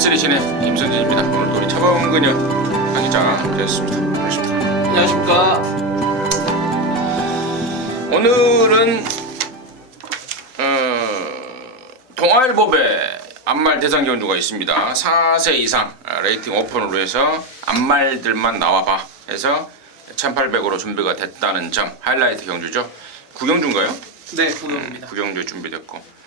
탑3 신의 임성진입니다. 오늘도 우리 차범근현 강의자 되었습니다. 안녕하십니까. 오늘은 동아일보배 암말 대상 경주가 있습니다. 4세 이상 레이팅 오픈으로 해서 암말들만 나와봐 해서 1800으로 준비가 됐다는 점 하이라이트 경주죠. 구경주인가요? 네, 구경주입니다. 구경주 준비됐고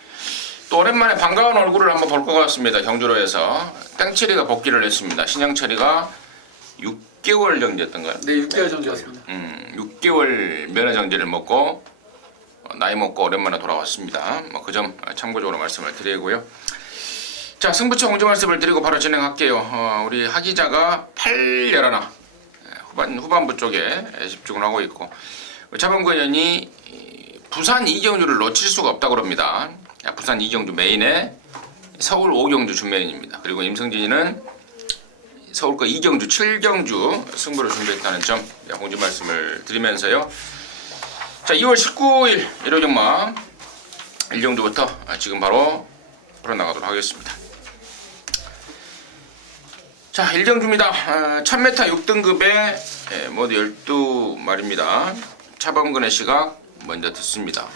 또 오랜만에 반가운 얼굴을 한번 볼 것 같습니다. 경주로 해서 땡철이가 복귀를 했습니다. 신영철이가 6개월 정지였던가요? 네, 6개월 정지였습니다. 6개월 면허정지를 먹고 나이 먹고 오랜만에 돌아왔습니다. 그 점 참고적으로 말씀을 드리고요. 자, 승부처 공지 말씀을 드리고 바로 진행할게요. 우리 하 기자가 8열하나 후반부 쪽에 집중을 하고 있고 차범근 의원이 부산 이경주를 놓칠 수가 없다고 합니다. 부산 이경주 메인에 서울 5경주 준메인입니다. 그리고 임성진이는 서울 거 2경주 7경주 승부를 준비했다는 점 공지 말씀을 드리면서요. 자, 2월 19일 일요경마 1경주부터 지금 바로 풀어나가도록 하겠습니다. 자, 1경주입니다. 1000m 6등급의 모두 12마리입니다. 차범근의 시각 먼저 듣습니다.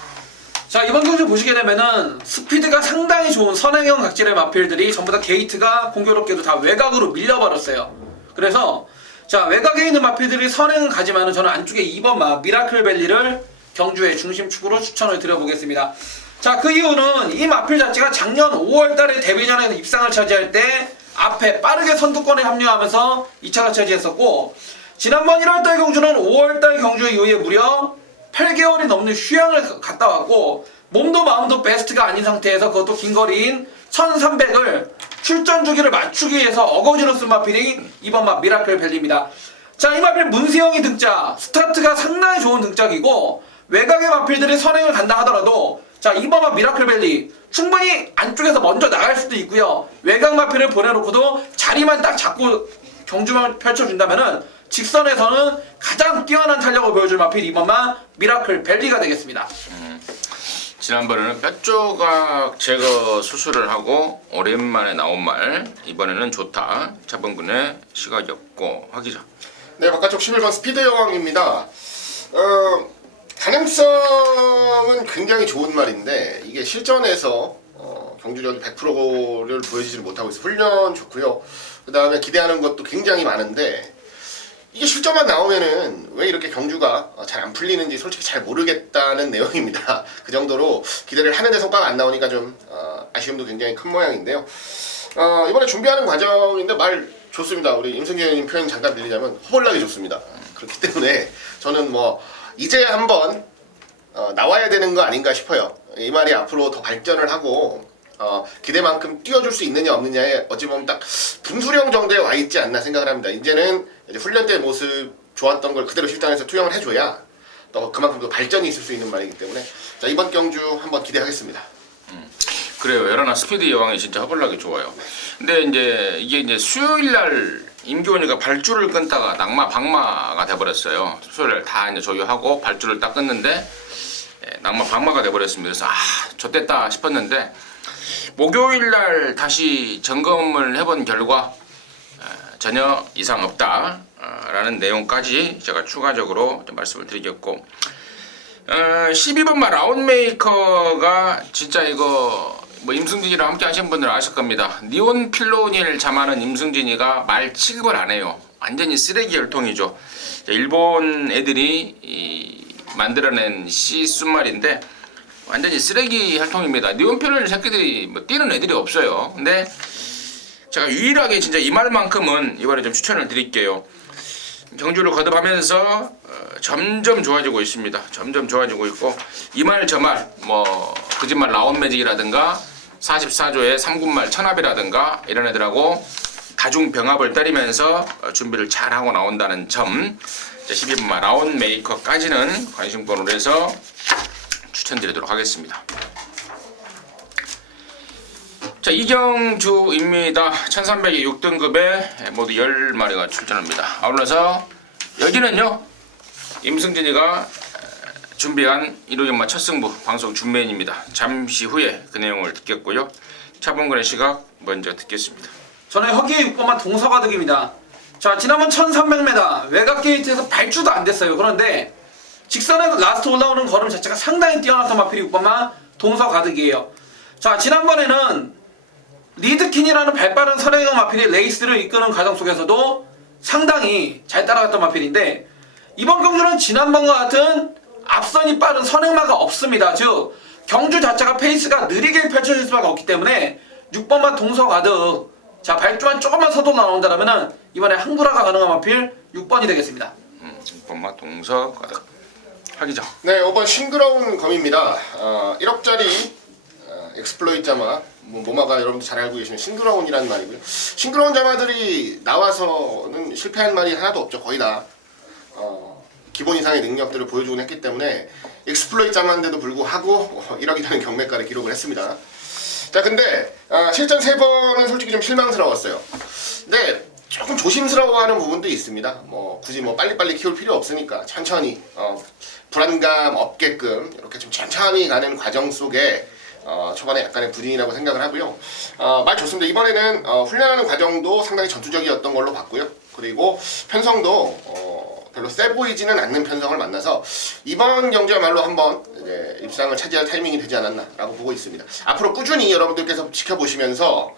자, 이번 경주 보시게 되면은 스피드가 상당히 좋은 선행형 각질의 마필들이 전부 다 게이트가 공교롭게도 다 외곽으로 밀려버렸어요. 그래서 자, 외곽에 있는 마필들이 선행은 가지만은 저는 안쪽에 2번 마 미라클밸리를 경주의 중심축으로 추천을 드려보겠습니다. 자, 그 이유는 이 마필 자체가 작년 5월달에 데뷔전에서 입상을 차지할 때 앞에 빠르게 선두권에 합류하면서 2차가 차지했었고 지난번 1월달 경주는 5월달 경주 이후에 무려 8개월이 넘는 휴양을 갔다 왔고 몸도 마음도 베스트가 아닌 상태에서 그것도 긴 거리인 1300을 출전 주기를 맞추기 위해서 어거지로 쓴 마필이 이번 마 미라클밸리입니다. 자, 이 마필 문세영이 등짝 스타트가 상당히 좋은 등짝이고 외곽의 마필들이 선행을 간다 하더라도 자, 이번 마 미라클밸리 충분히 안쪽에서 먼저 나갈 수도 있고요. 외곽 마필을 보내놓고도 자리만 딱 잡고 경주만 펼쳐준다면은 직선에서는 가장 뛰어난 탄력을 보여줄 마필 이번만 미라클밸리가 되겠습니다. 지난번에는 뼈조각 제거 수술을 하고 오랜만에 나온 말 이번에는 좋다. 차범근의 시각이었고 하기자. 네, 바깥쪽 11번 스피드 여왕입니다. 가능성은 굉장히 좋은 말인데 이게 실전에서 경주력이 100%를 보여주지 못하고 있어요. 훈련 좋고요. 그 다음에 기대하는 것도 굉장히 많은데 이게 실전만 나오면은 왜 이렇게 경주가 잘 안 풀리는지 솔직히 잘 모르겠다는 내용입니다. 그 정도로 기대를 하는데 성과가 안 나오니까 좀 아쉬움도 굉장히 큰 모양인데요. 이번에 준비하는 과정인데 말 좋습니다. 우리 임성진 의원님 표현 잠깐 드리자면 허벌나게 좋습니다. 그렇기 때문에 저는 뭐 이제 한번 나와야 되는 거 아닌가 싶어요. 이 말이 앞으로 더 발전을 하고 기대만큼 뛰어줄 수 있느냐 없느냐에 어찌 보면 딱 분수령 정도에 와 있지 않나 생각을 합니다. 이제는 이제 훈련 때 모습 좋았던 걸 그대로 실전에서 투영을 해줘야 또 그만큼 더 발전이 있을 수 있는 말이기 때문에 자, 이번 경주 한번 기대하겠습니다. 그래요. 여러나 스피드 여왕이 진짜 허벌나게 좋아요. 근데 이게 이제 수요일 날 임교원이가 발줄을 끊다가 낙마 박마가 돼버렸어요. 수요일 다 이제 조율하고 발줄을 딱 끊는데 낙마 박마가 돼버렸습니다. 그래서 좆됐다 싶었는데 목요일 날 다시 점검을 해본 결과 전혀 이상 없다 라는 내용까지 제가 추가적으로 좀 말씀을 드리겠고 12번 말 라운메이커가 진짜 이거 뭐 임승진이랑 함께 하신 분들은 아실 겁니다. 니온필로닐 잠하는 임승진이가 말 취급을 안 해요. 완전히 쓰레기 혈통이죠. 일본 애들이 만들어낸 씨순말인데 완전히 쓰레기 혈통입니다. 니온필로닐 새끼들이 뭐 뛰는 애들이 없어요. 근데 제가 유일하게 진짜 이 말만큼은 이번에 좀 추천을 드릴게요. 경주를 거듭하면서 점점 좋아지고 있습니다. 점점 좋아지고 있고 이 말 저 말 뭐 거짓말 라운매직이라든가 44조의 3군말 천합이라든가 이런 애들하고 다중병합을 때리면서 준비를 잘하고 나온다는 점 12번 말 라운메이커까지는 관심권으로 해서 추천드리도록 하겠습니다. 자, 이경주입니다. 1300이 6등급에 모두 10마리가 출전합니다. 아울러서 여기는요 임승진이가 준비한 일요경마 첫 승부 방송 준메인입니다. 잠시 후에 그 내용을 듣겠고요. 차범근의 시각 먼저 듣겠습니다. 저는 허기의 6번마 동서가득입니다. 자, 지난번 1300m 외곽 게이트에서 발주도 안 됐어요. 그런데 직선에서 라스트 올라오는 걸음 자체가 상당히 뛰어났던 마필이 6번마 동서가득이에요. 자, 지난번에는 리드킨이라는 발빠른 선행형 마필이 레이스를 이끄는 과정 속에서도 상당히 잘 따라갔던 마필인데, 이번 경주는 지난번과 같은 앞선이 빠른 선행마가 없습니다. 즉 경주 자체가 페이스가 느리게 펼쳐질 수밖에 없기 때문에 6번마 동서가득, 자 발주만 조금만 서도 나온다면은 이번에 항구라가 가능한 마필 6번이 되겠습니다. 6번마 동서가득 하기죠. 네, 5번 싱그러운 검입니다. 1억짜리 엑스플로이트 자마, 모마가 여러분도 잘 알고 계시는 싱그러운이라는 말이고요. 싱그러운 자마들이 나와서는 실패한 말이 하나도 없죠. 거의 다 기본 이상의 능력들을 보여주곤 했기 때문에 엑스플로이트 자마인데도 불구하고 1억이라는 경매가를 기록을 했습니다. 자, 근데 실전 3번은 솔직히 좀 실망스러웠어요. 근데 조금 조심스러워하는 부분도 있습니다. 뭐 굳이 뭐 빨리빨리 키울 필요 없으니까 천천히 불안감 없게끔 이렇게 좀 천천히 가는 과정 속에 초반에 약간의 부진이라고 생각을 하고요. 말 좋습니다. 이번에는 훈련하는 과정도 상당히 전투적이었던 걸로 봤고요. 그리고 편성도 별로 세 보이지는 않는 편성을 만나서 이번 경기야말로 한번 이제 입상을 차지할 타이밍이 되지 않았나라고 보고 있습니다. 앞으로 꾸준히 여러분들께서 지켜보시면서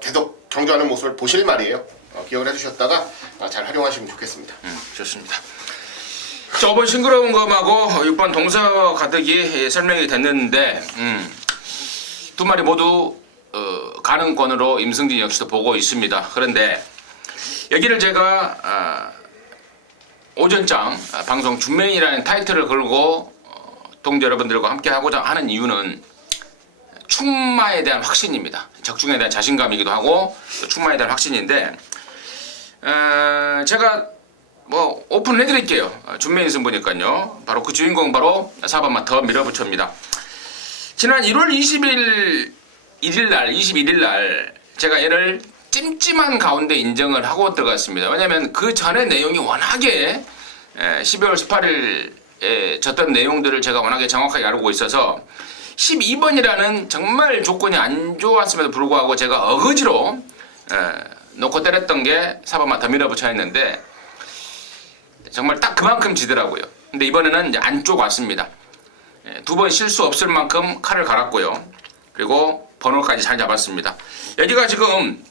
계속 경주하는 모습을 보실 말이에요. 기억을 해주셨다가 잘 활용하시면 좋겠습니다. 좋습니다. 자, 5번 싱그러운 검하고 6번 동서가득이 설명이 됐는데 두 마리 모두 가능권으로 임승진 역시도 보고 있습니다. 그런데 여기를 제가 오전장 방송 준메인이라는 타이틀을 걸고 동지 여러분들과 함께 하고자 하는 이유는 충마에 대한 확신입니다. 적중에 대한 자신감이기도 하고 충마에 대한 확신인데, 제가 뭐 오픈을 해드릴게요. 준메인 승부니까요. 바로 그 주인공 바로 4번만 더 밀어붙여입니다. 지난 1월 21일날 제가 얘를 찜찜한 가운데 인정을 하고 들어갔습니다. 왜냐면 그 전에 내용이 워낙에 12월 18일에 졌던 내용들을 제가 워낙에 정확하게 알고 있어서 12번이라는 정말 조건이 안 좋았음에도 불구하고 제가 어거지로 놓고 때렸던 게 4번만 더 밀어붙여 했는데 정말 딱 그만큼 지더라고요. 근데 이번에는 이제 안쪽 왔습니다. 두 번 실수 없을 만큼 칼을 갈았고요. 그리고 번호까지 잘 잡았습니다. 여기가 지금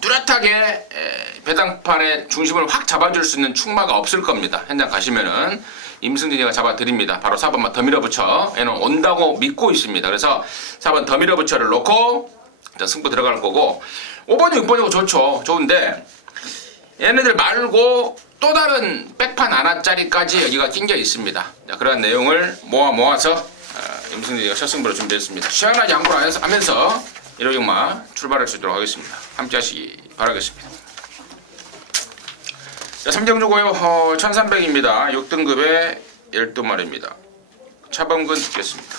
뚜렷하게 배당판의 중심을 확 잡아줄 수 있는 충마가 없을 겁니다. 현장 가시면은 임승진이가 잡아드립니다. 바로 4번만 더 밀어붙여. 얘는 온다고 믿고 있습니다. 그래서 4번 더 밀어붙여를 놓고 승부 들어갈 거고, 5번이 6번이고 좋죠. 좋은데 얘네들 말고 또 다른 백판 하나짜리까지 여기가 낑겨 있습니다. 자, 그런 내용을 모아서 임승진이가 첫 승부를 준비했습니다. 시원하게 양보를 하면서 1호경마 출발할 수 있도록 하겠습니다. 함께 하시기 바라겠습니다. 자, 3경주고요. 1300입니다. 6등급의 12마리입니다. 차범근 듣겠습니다.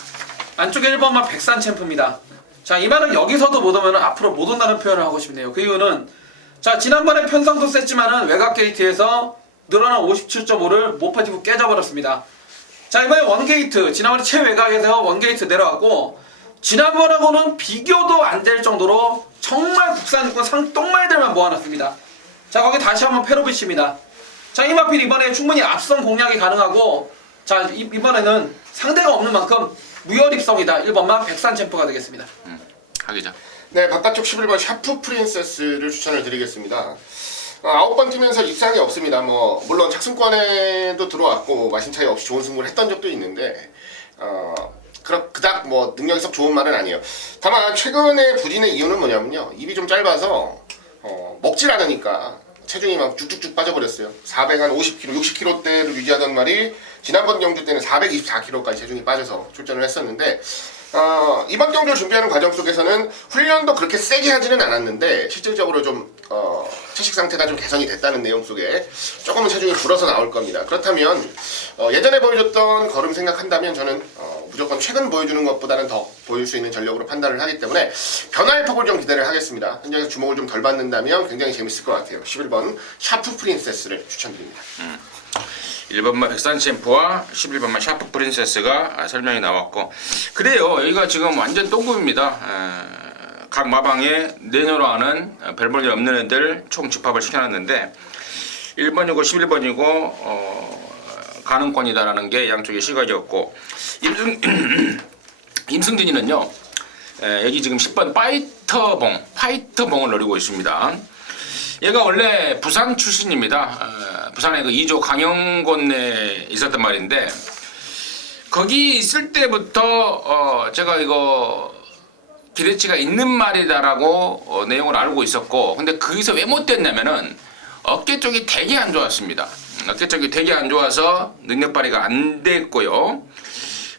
안쪽에 1번마 백산 챔프입니다. 자, 이 말은 여기서도 못 오면 앞으로 못 온다는 표현을 하고 싶네요. 그 이유는, 자, 지난번에 편성도 셌지만은 외곽 게이트에서 늘어난 57.5를 모파티브 깨져버렸습니다. 자, 이번에 원게이트, 지난번에 최외곽에서 원게이트 내려왔고, 지난번하고는 비교도 안 될 정도로 정말 국산육군 상똥말들만 모아놨습니다. 자, 거기 다시 한번 페로비치입니다. 자, 이 마필 이번에 충분히 앞선 공략이 가능하고, 자, 이번에는 상대가 없는 만큼 무혈입성이다. 1번만 백산 챔프가 되겠습니다. 하기자. 네, 바깥쪽 11번 샤프 프린세스를 추천을 드리겠습니다. 9번 뛰면서 입상이 없습니다. 뭐 물론 착승권에도 들어왔고 마신 차이 없이 좋은 승부를 했던 적도 있는데 그닥 뭐 능력이 썩 좋은 말은 아니에요. 다만 최근에 부진의 이유는 뭐냐면요, 입이 좀 짧아서 먹질 않으니까 체중이 막 쭉쭉쭉 빠져버렸어요. 450kg, 60kg대를 유지하던 말이 지난번 경주 때는 424kg까지 체중이 빠져서 출전을 했었는데, 이번 경주를 준비하는 과정 속에서는 훈련도 그렇게 세게 하지는 않았는데 실질적으로 좀 체식 상태가 좀 개선이 됐다는 내용 속에 조금은 체중이 불어서 나올 겁니다. 그렇다면 예전에 보여줬던 걸음 생각한다면 저는 무조건 최근 보여주는 것보다는 더 보일 수 있는 전력으로 판단을 하기 때문에 변화의 폭을 좀 기대를 하겠습니다. 현장에서 주목을 좀 덜 받는다면 굉장히 재밌을 것 같아요. 11번 샤프 프린세스를 추천드립니다. 1번마 백산 챔프와 11번마 샤프 프린세스가 설명이 나왔고, 그래요. 여기가 지금 완전 똥급입니다. 각 마방에 내노로 하는 별 볼 일 없는 애들 총 집합을 시켜놨는데 1번이고 11번이고 가능권이다라는 게 양쪽의 시각이었고 임승진이는요 여기 지금 10번 파이터봉을 노리고 있습니다. 얘가 원래 부산 출신입니다. 부산의 그 2조 강영권에 있었단 말인데 거기 있을 때부터 제가 이거 기대치가 있는 말이다라고 내용을 알고 있었고 근데 거기서 왜 못 됐냐면은 어깨 쪽이 되게 안 좋았습니다. 어깨 쪽이 되게 안 좋아서 능력 발휘가 안 됐고요.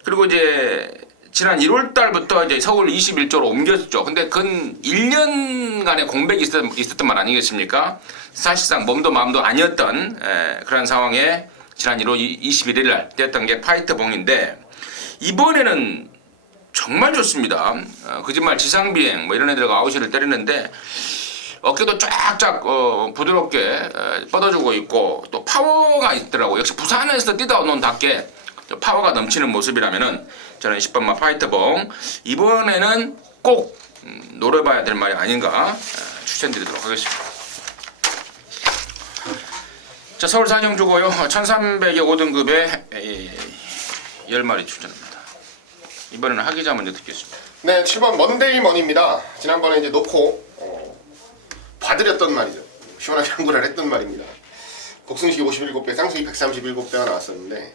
그리고 이제 지난 1월 달부터 이제 서울 21조로 옮겼죠. 근데 근 1년간의 공백이 있었던 말 아니겠습니까? 사실상 몸도 마음도 아니었던 그런 상황에 지난 1월 21일 날 되었던 게 파이터봉인데 이번에는 정말 좋습니다. 거짓말 지상비행 뭐 이런 애들과 아웃을 때리는데 어깨도 쫙쫙 부드럽게 뻗어주고 있고 또 파워가 있더라고요. 역시 부산에서 뛰다 온 답게 파워가 넘치는 모습이라면은 저는 10번마 파이터봉 이번에는 꼭 노려봐야 될 말이 아닌가 추천드리도록 하겠습니다. 자, 서울 사정주고요. 1300의 5등급에 10마리 추천합니다. 이번에는 하기자 먼저 듣겠습니다. 네, 7번 먼데이먼입니다. 지난번에 이제 놓고 봐드렸던 말이죠. 시원하게 항구를 했던 말입니다. 곡승식 57배, 쌍수기 137배가 나왔었는데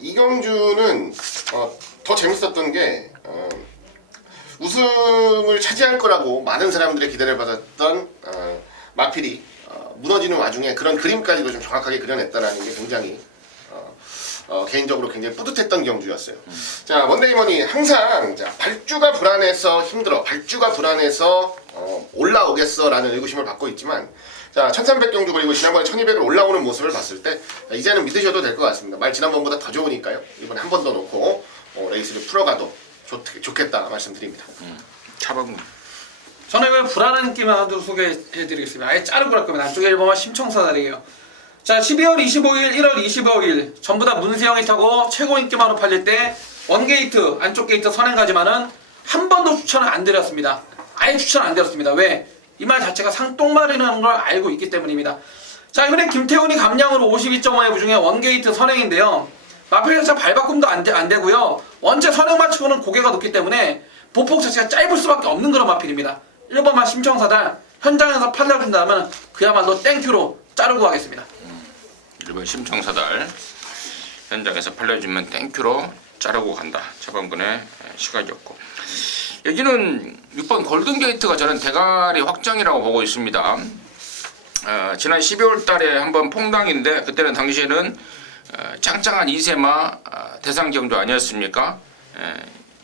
이경주는 더 재밌었던 게 우승을 차지할 거라고 많은 사람들의 기대를 받았던 마필이 무너지는 와중에 그런 그림까지도 좀 정확하게 그려냈다라는 게 굉장히 개인적으로 굉장히 뿌듯했던 경주였어요. 자, 먼데이먼이 항상 발주가 불안해서 힘들어, 발주가 불안해서 올라오겠어라는 의구심을 받고 있지만 자, 1300 경주 그리고 지난번에 1200을 올라오는 모습을 봤을 때 이제는 믿으셔도 될 것 같습니다. 말 지난번보다 더 좋으니까요. 이번에 한 번 더 놓고 레이스를 풀어가도 좋겠다 말씀드립니다. 차범근. 저는 이번 불안한 느낌을 하나 소개해드리겠습니다. 아예 자르고 할 거면 안쪽에 1번만 심청사다리예요. 자, 12월 25일, 1월 25일 전부 다 문세영이 타고 최고 인기만으로 팔릴 때 원게이트, 안쪽 게이트 선행가지만은 한 번도 추천을 안 드렸습니다. 아예 추천 안 드렸습니다. 왜? 이 말 자체가 상똥말이라는 걸 알고 있기 때문입니다. 자, 이번에 김태훈이 감량으로 52.5회 부중에 원게이트 선행인데요. 마필 자체 발바꿈도 안 되고요. 원체 선행 맞추고는 고개가 높기 때문에 보폭 자체가 짧을 수밖에 없는 그런 마필입니다. 1번만 심청사달 현장에서 팔려준다면 그야말로 땡큐로 자르고 가겠습니다. 1번 심청사달 현장에서 팔려주면 땡큐로 자르고 간다. 차범근의 시각이었고 여기는 6번 골든게이트가 저는 대가리 확정이라고 보고 있습니다. 지난 12월 달에 한번 퐁당인데 그때는 당시에는 짱짱한 2세마 대상 경주 아니었습니까?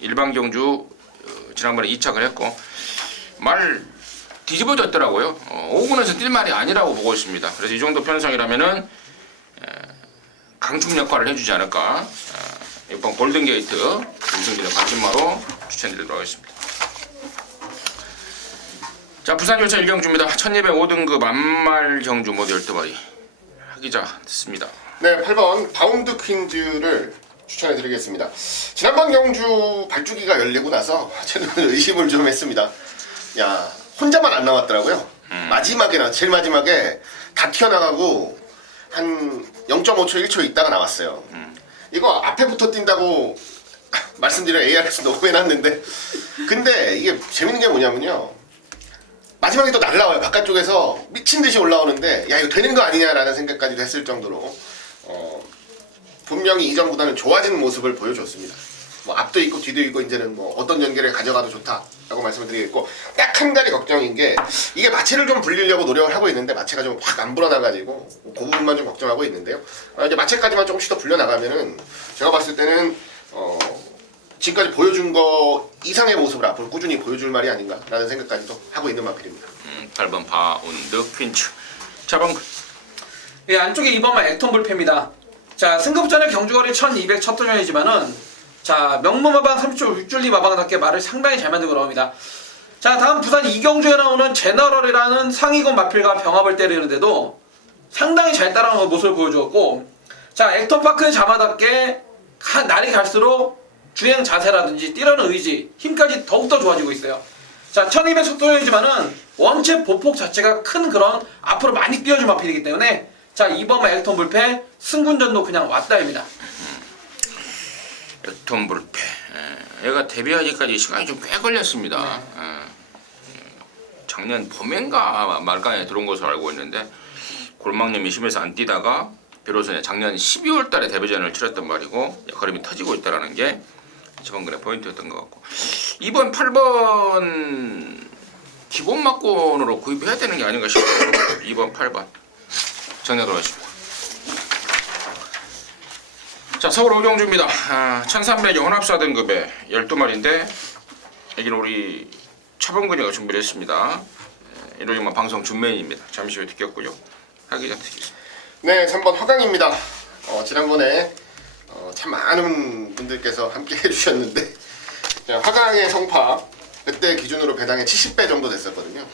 일반 경주 지난번에 2착을 했고 말 뒤집어졌더라고요. 5군에서 뛸 말이 아니라고 보고 있습니다. 그래서 이 정도 편성이라면은 강축 역할을 해주지 않을까. 6번 골든게이트 김승진의 관심마로 추천드리도록 하겠습니다. 자, 부산 열차 1경주입니다. 1205등급 만말 경주 모두 12마리 하기자 듣습니다. 네, 8번 바운드 퀸즈를 추천해드리겠습니다. 지난번 경주 발주기가 열리고 나서 저는 의심을 좀 했습니다. 야, 혼자만 안 나왔더라고요. 마지막에나 제일 마지막에 다 튀어나가고 한 0.5초 1초 있다가 나왔어요. 이거 앞에부터 뛴다고 말씀드려 ARS 녹음해놨는데 근데 이게 재밌는 게 뭐냐면요, 마지막에 또 날라와요. 바깥쪽에서 미친듯이 올라오는데 야, 이거 되는 거 아니냐라는 생각까지도 했을 정도로 분명히 이전보다는 좋아지는 모습을 보여줬습니다. 뭐 앞도 있고 뒤도 있고 이제는 뭐 어떤 연계를 가져가도 좋다라고 말씀을 드리겠고, 딱 한 가지 걱정인 게 이게 마체를 좀 불리려고 노력을 하고 있는데 마체가 좀 확 안 불어나가지고 그 부분만 좀 걱정하고 있는데요. 이제 마체까지만 조금씩 더 불려나가면은 제가 봤을 때는 지금까지 보여준 거 이상의 모습을 앞으로 꾸준히 보여줄 말이 아닌가라는 생각까지도 하고 있는 마필입니다. 8번 바운드 퀸츠 차범근. 예, 안쪽에 2번만 액톤 불패입니다. 자, 승급전에 경주거리 1200 첫 도전이지만은 자, 명무마방 30초 6줄리 마방답게 말을 상당히 잘 만들고 나옵니다. 자, 다음 부산 이경주에 나오는 제너럴이라는 상위권 마필과 병합을 때리는데도 상당히 잘 따라오는 모습을 보여주었고, 자, 액톤파크의 자마답게 날이 갈수록 주행 자세라든지 뛰려는 의지, 힘까지 더욱더 좋아지고 있어요. 자, 1200 속도이지만은 원체 보폭 자체가 큰 그런 앞으로 많이 뛰어준 마필이기 때문에 자, 이번 엘ton 불패 승군전도 그냥 왔다입니다. 엘ton 불패. 얘가 데뷔하기까지 시간이 좀 꽤 걸렸습니다. 작년 봄인가 말까에 들어온 것으로 알고 있는데 골망염이 심해서 안 뛰다가 비로소 작년 12월 달에 데뷔전을 치렀단 말이고 걸음이 터지고 있다는 게 저번 근의 포인트였던 것 같고 이번 8번 기본 막권으로 구입해야 되는 게 아닌가 싶어요. 2번 8번 정리해 들어가십니다. 자, 서울 오정주입니다. 1300의 혼합사 등급의 12마리인데 여기는 우리 차범근이가 준비를 했습니다. 이러지만 방송 준메인입니다. 잠시 후에 듣겠고요. 하기자 듣겠습니다. 네, 3번 화강입니다. 지난번에 참 많은 분들께서 함께 해주셨는데 화강의 성파 그때 기준으로 배당의 70배 정도 됐었거든요.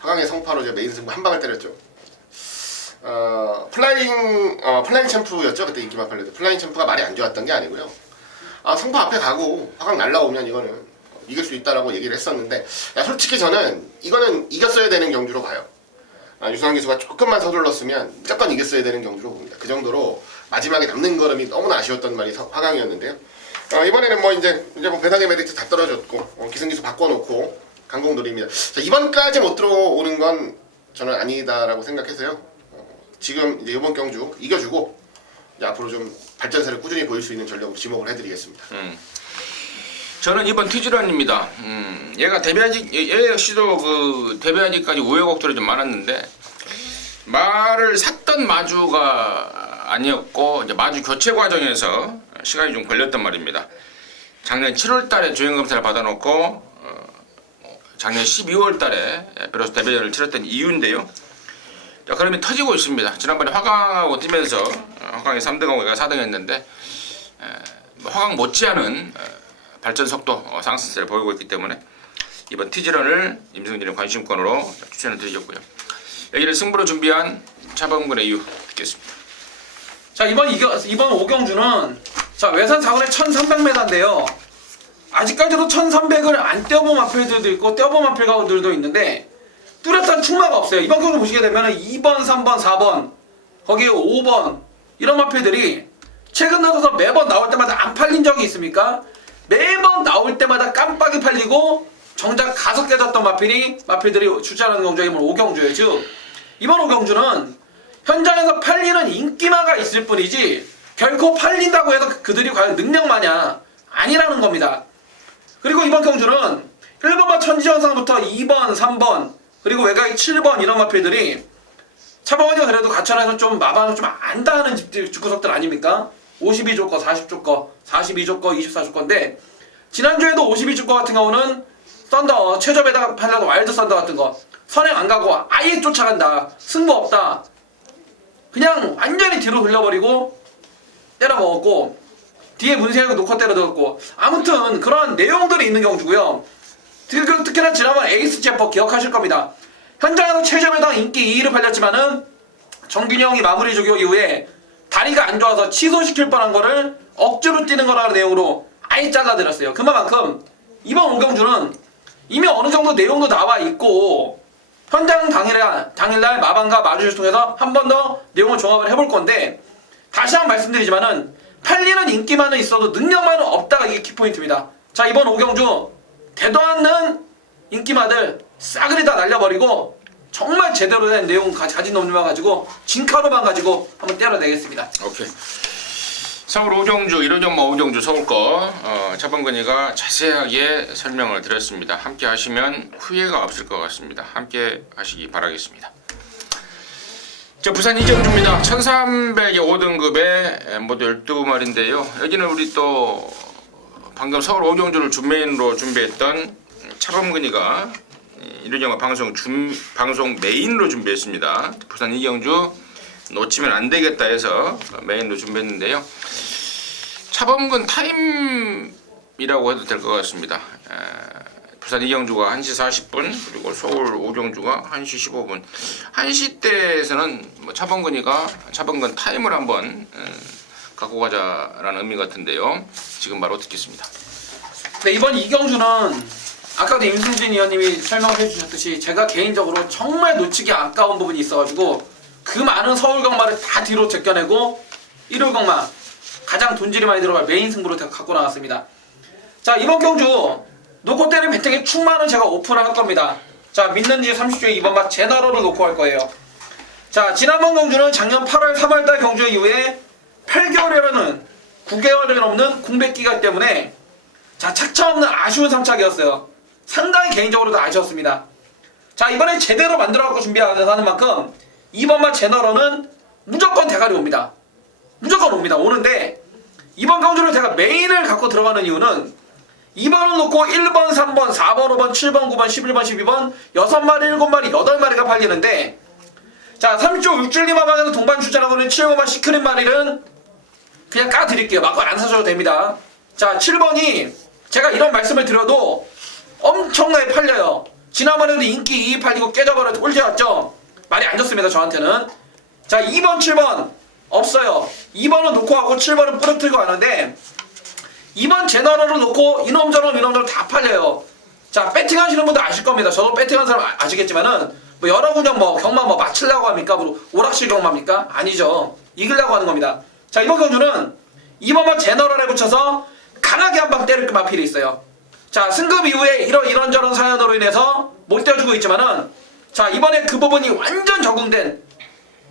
화강의 성파로 제가 메인 승부 한 방을 때렸죠. 플라잉 챔프였죠. 그때 인기 마팔레드 플라잉 챔프가 말이 안 좋았던 게 아니고요. 성파 앞에 가고 화강 날라오면 이거는 이길 수 있다라고 얘기를 했었는데 솔직히 저는 이거는 이겼어야 되는 경주로 봐요. 유수환 기수가 조금만 서둘렀으면 무조건 이겼어야 되는 경주로 봅니다. 그 정도로 마지막에 남는 걸음이 너무나 아쉬웠던 말이 화강이었는데요. 이번에는 뭐 이제 뭐 배당의 메리트 다 떨어졌고 기승기수 바꿔놓고 강공돌이입니다. 자, 이번까지 못 들어오는 건 저는 아니다라고 생각해서요. 지금 이제 이번 경주 이겨주고 이제 앞으로 좀 발전세를 꾸준히 보일 수 있는 전력으로 지목을 해드리겠습니다. 저는 이번 티즈런입니다. 얘가 얘 역시도 그 데뷔하기까지 우여곡절이 좀 많았는데 말을 샀던 마주가 아니었고 이제 마주 교체 과정에서 시간이 좀 걸렸단 말입니다. 작년 7월달에 주행 검사를 받아놓고 작년 12월달에 비로소 데뷔전을 치렀던 이유인데요. 자, 그러면 터지고 있습니다. 지난번에 화강하고 뛰면서 화강이 3등하고 얘가 4등했는데 화강 못지않은 발전 속도 상승세를 보이고 있기 때문에 이번 티즈런을 임승진의 관심권으로 추천을 드리겠고요. 여기를 승부로 준비한 차범근의 이유 듣겠습니다. 자, 이번 5경주는 자, 외산 4번에 1300m인데요. 아직까지도 1300을 안 떼어본 마필들도 있고 떼어본 마필가들도 있는데 뚜렷한 충마가 없어요. 이번 경주 보시게 되면 2번, 3번, 4번 거기에 5번 이런 마필들이 최근 들어서 매번 나올 때마다 안 팔린 적이 있습니까? 매번 나올 때마다 깜빡이 팔리고 정작 가속되었던 마필들이 출전하는 경주가 이번 5경주예요. 즉 이번 5경주는 현장에서 팔리는 인기마가 있을 뿐이지 결코 팔린다고 해서 그들이 과연 능력마냐 아니라는 겁니다. 그리고 이번 경주는 1번마 천지현상부터 2번, 3번 그리고 외곽이 7번 이런 마필들이 차범근이가 그래도 가천에서 좀 마방을 좀 안다는 집구석들 아닙니까? 52조거, 40조거, 42조거, 24조거인데 지난주에도 52조거 같은 경우는 썬더, 최저배당 팔려도 와일드 썬더 같은 거 선행 안 가고 아예 쫓아간다. 승부 없다. 그냥 완전히 뒤로 흘려버리고 때려먹었고 뒤에 문세혁을 놓고 때려들었고 아무튼 그런 내용들이 있는 경주고요. 특히나 지난번 에이스 제퍼 기억하실 겁니다. 현장에서 최저배당 인기 2위를 팔렸지만은 정균이 형이 마무리 조교 이후에 다리가 안 좋아서 취소시킬 뻔한 거를 억지로 뛰는 거라는 내용으로 아예 잘라드렸어요. 그만큼 이번 5경주는 이미 어느 정도 내용도 나와 있고 현장 당일날 마방과 마주를 통해서 한 번 더 내용을 종합을 해볼 건데 다시 한번 말씀드리지만은 팔리는 인기만은 있어도 능력만은 없다가 이게 키포인트입니다. 자, 이번 5경주 대도 않는 인기마들 싸그리 다 날려버리고 정말 제대로 된 내용 가진 놈들만 가지고 진카로만 가지고 한번 때려내겠습니다. 오케이. 서울 오정주 1호점마 오정주 서울 거 차범근이가 자세하게 설명을 드렸습니다. 함께 하시면 후회가 없을 것 같습니다. 함께 하시기 바라겠습니다. 저 부산 이정주입니다. 1300의 5등급에 모두 12마리인데요. 여기는 우리 또 방금 서울 오정주를 준메인으로 준비했던 차범근이가 이런 영화 방송 메인으로 준비했습니다. 부산 이경주 놓치면 안 되겠다 해서 메인으로 준비했는데요. 차범근 타임이라고 해도 될 것 같습니다. 부산 이경주가 1시 40분 그리고 서울 오경주가 1시 15분 1시 때에서는 뭐 차범근 타임을 한번 갖고 가자라는 의미 같은데요. 지금 바로 듣겠습니다. 네, 이번 이경주는 아까도 임승진 위원님이 설명해 주셨듯이 제가 개인적으로 정말 놓치기 아까운 부분이 있어가지고 그 많은 서울경마를 다 뒤로 제껴내고 1홀경마 가장 돈질이 많이 들어갈 메인 승부로 갖고 나왔습니다. 자, 이번 경주 놓고 때린 배팅의 충만은 제가 오픈을 할 겁니다. 자, 믿는지 30주에 2번마 제너럴을 놓고 할 거예요. 자, 지난번 경주는 작년 8월 3월달 경주 이후에 8개월이라는 9개월이 넘는 공백기가 때문에 자, 착차 없는 아쉬운 상착이었어요. 상당히 개인적으로도 아쉬웠습니다. 자, 이번에 제대로 만들어갖고 준비하는 만큼 2번마 제너럴은 무조건 대가리 옵니다. 무조건 옵니다. 오는데 이번 경주를 제가 메인을 갖고 들어가는 이유는 2번을 놓고 1번, 3번, 4번, 5번, 7번, 9번, 11번, 12번 6마리, 7마리, 8마리가 팔리는데 자, 3주 6줄리마방에서 동반 출전하고 있는 7번마 시크릿 마리는 그냥 까드릴게요. 막걸 안 사셔도 됩니다. 자, 7번이 제가 이런 말씀을 드려도 엄청나게 팔려요. 지난번에도 인기 2위 팔리고 깨져버려 꼴찌였죠. 말이 안 좋습니다. 저한테는. 자, 2번, 7번 없어요. 2번은 놓고 하고 7번은 부러뜨리고 하는데 2번 제너럴을 놓고 이놈저놈 다 팔려요. 자, 배팅 하시는 분들 아실 겁니다. 저도 배팅하는 사람 아시겠지만은 뭐 여러 군형 뭐 경마 뭐 맞추려고 합니까? 뭐 오락실 경마입니까? 아니죠. 이기려고 하는 겁니다. 자, 이번 경주는 2번만 제너럴에 붙여서 강하게 한 방 때릴 그 마필이 있어요. 자, 승급 이후에 이런저런 사연으로 인해서 못 떼어주고 있지만은 자, 이번에 그 부분이 완전 적응된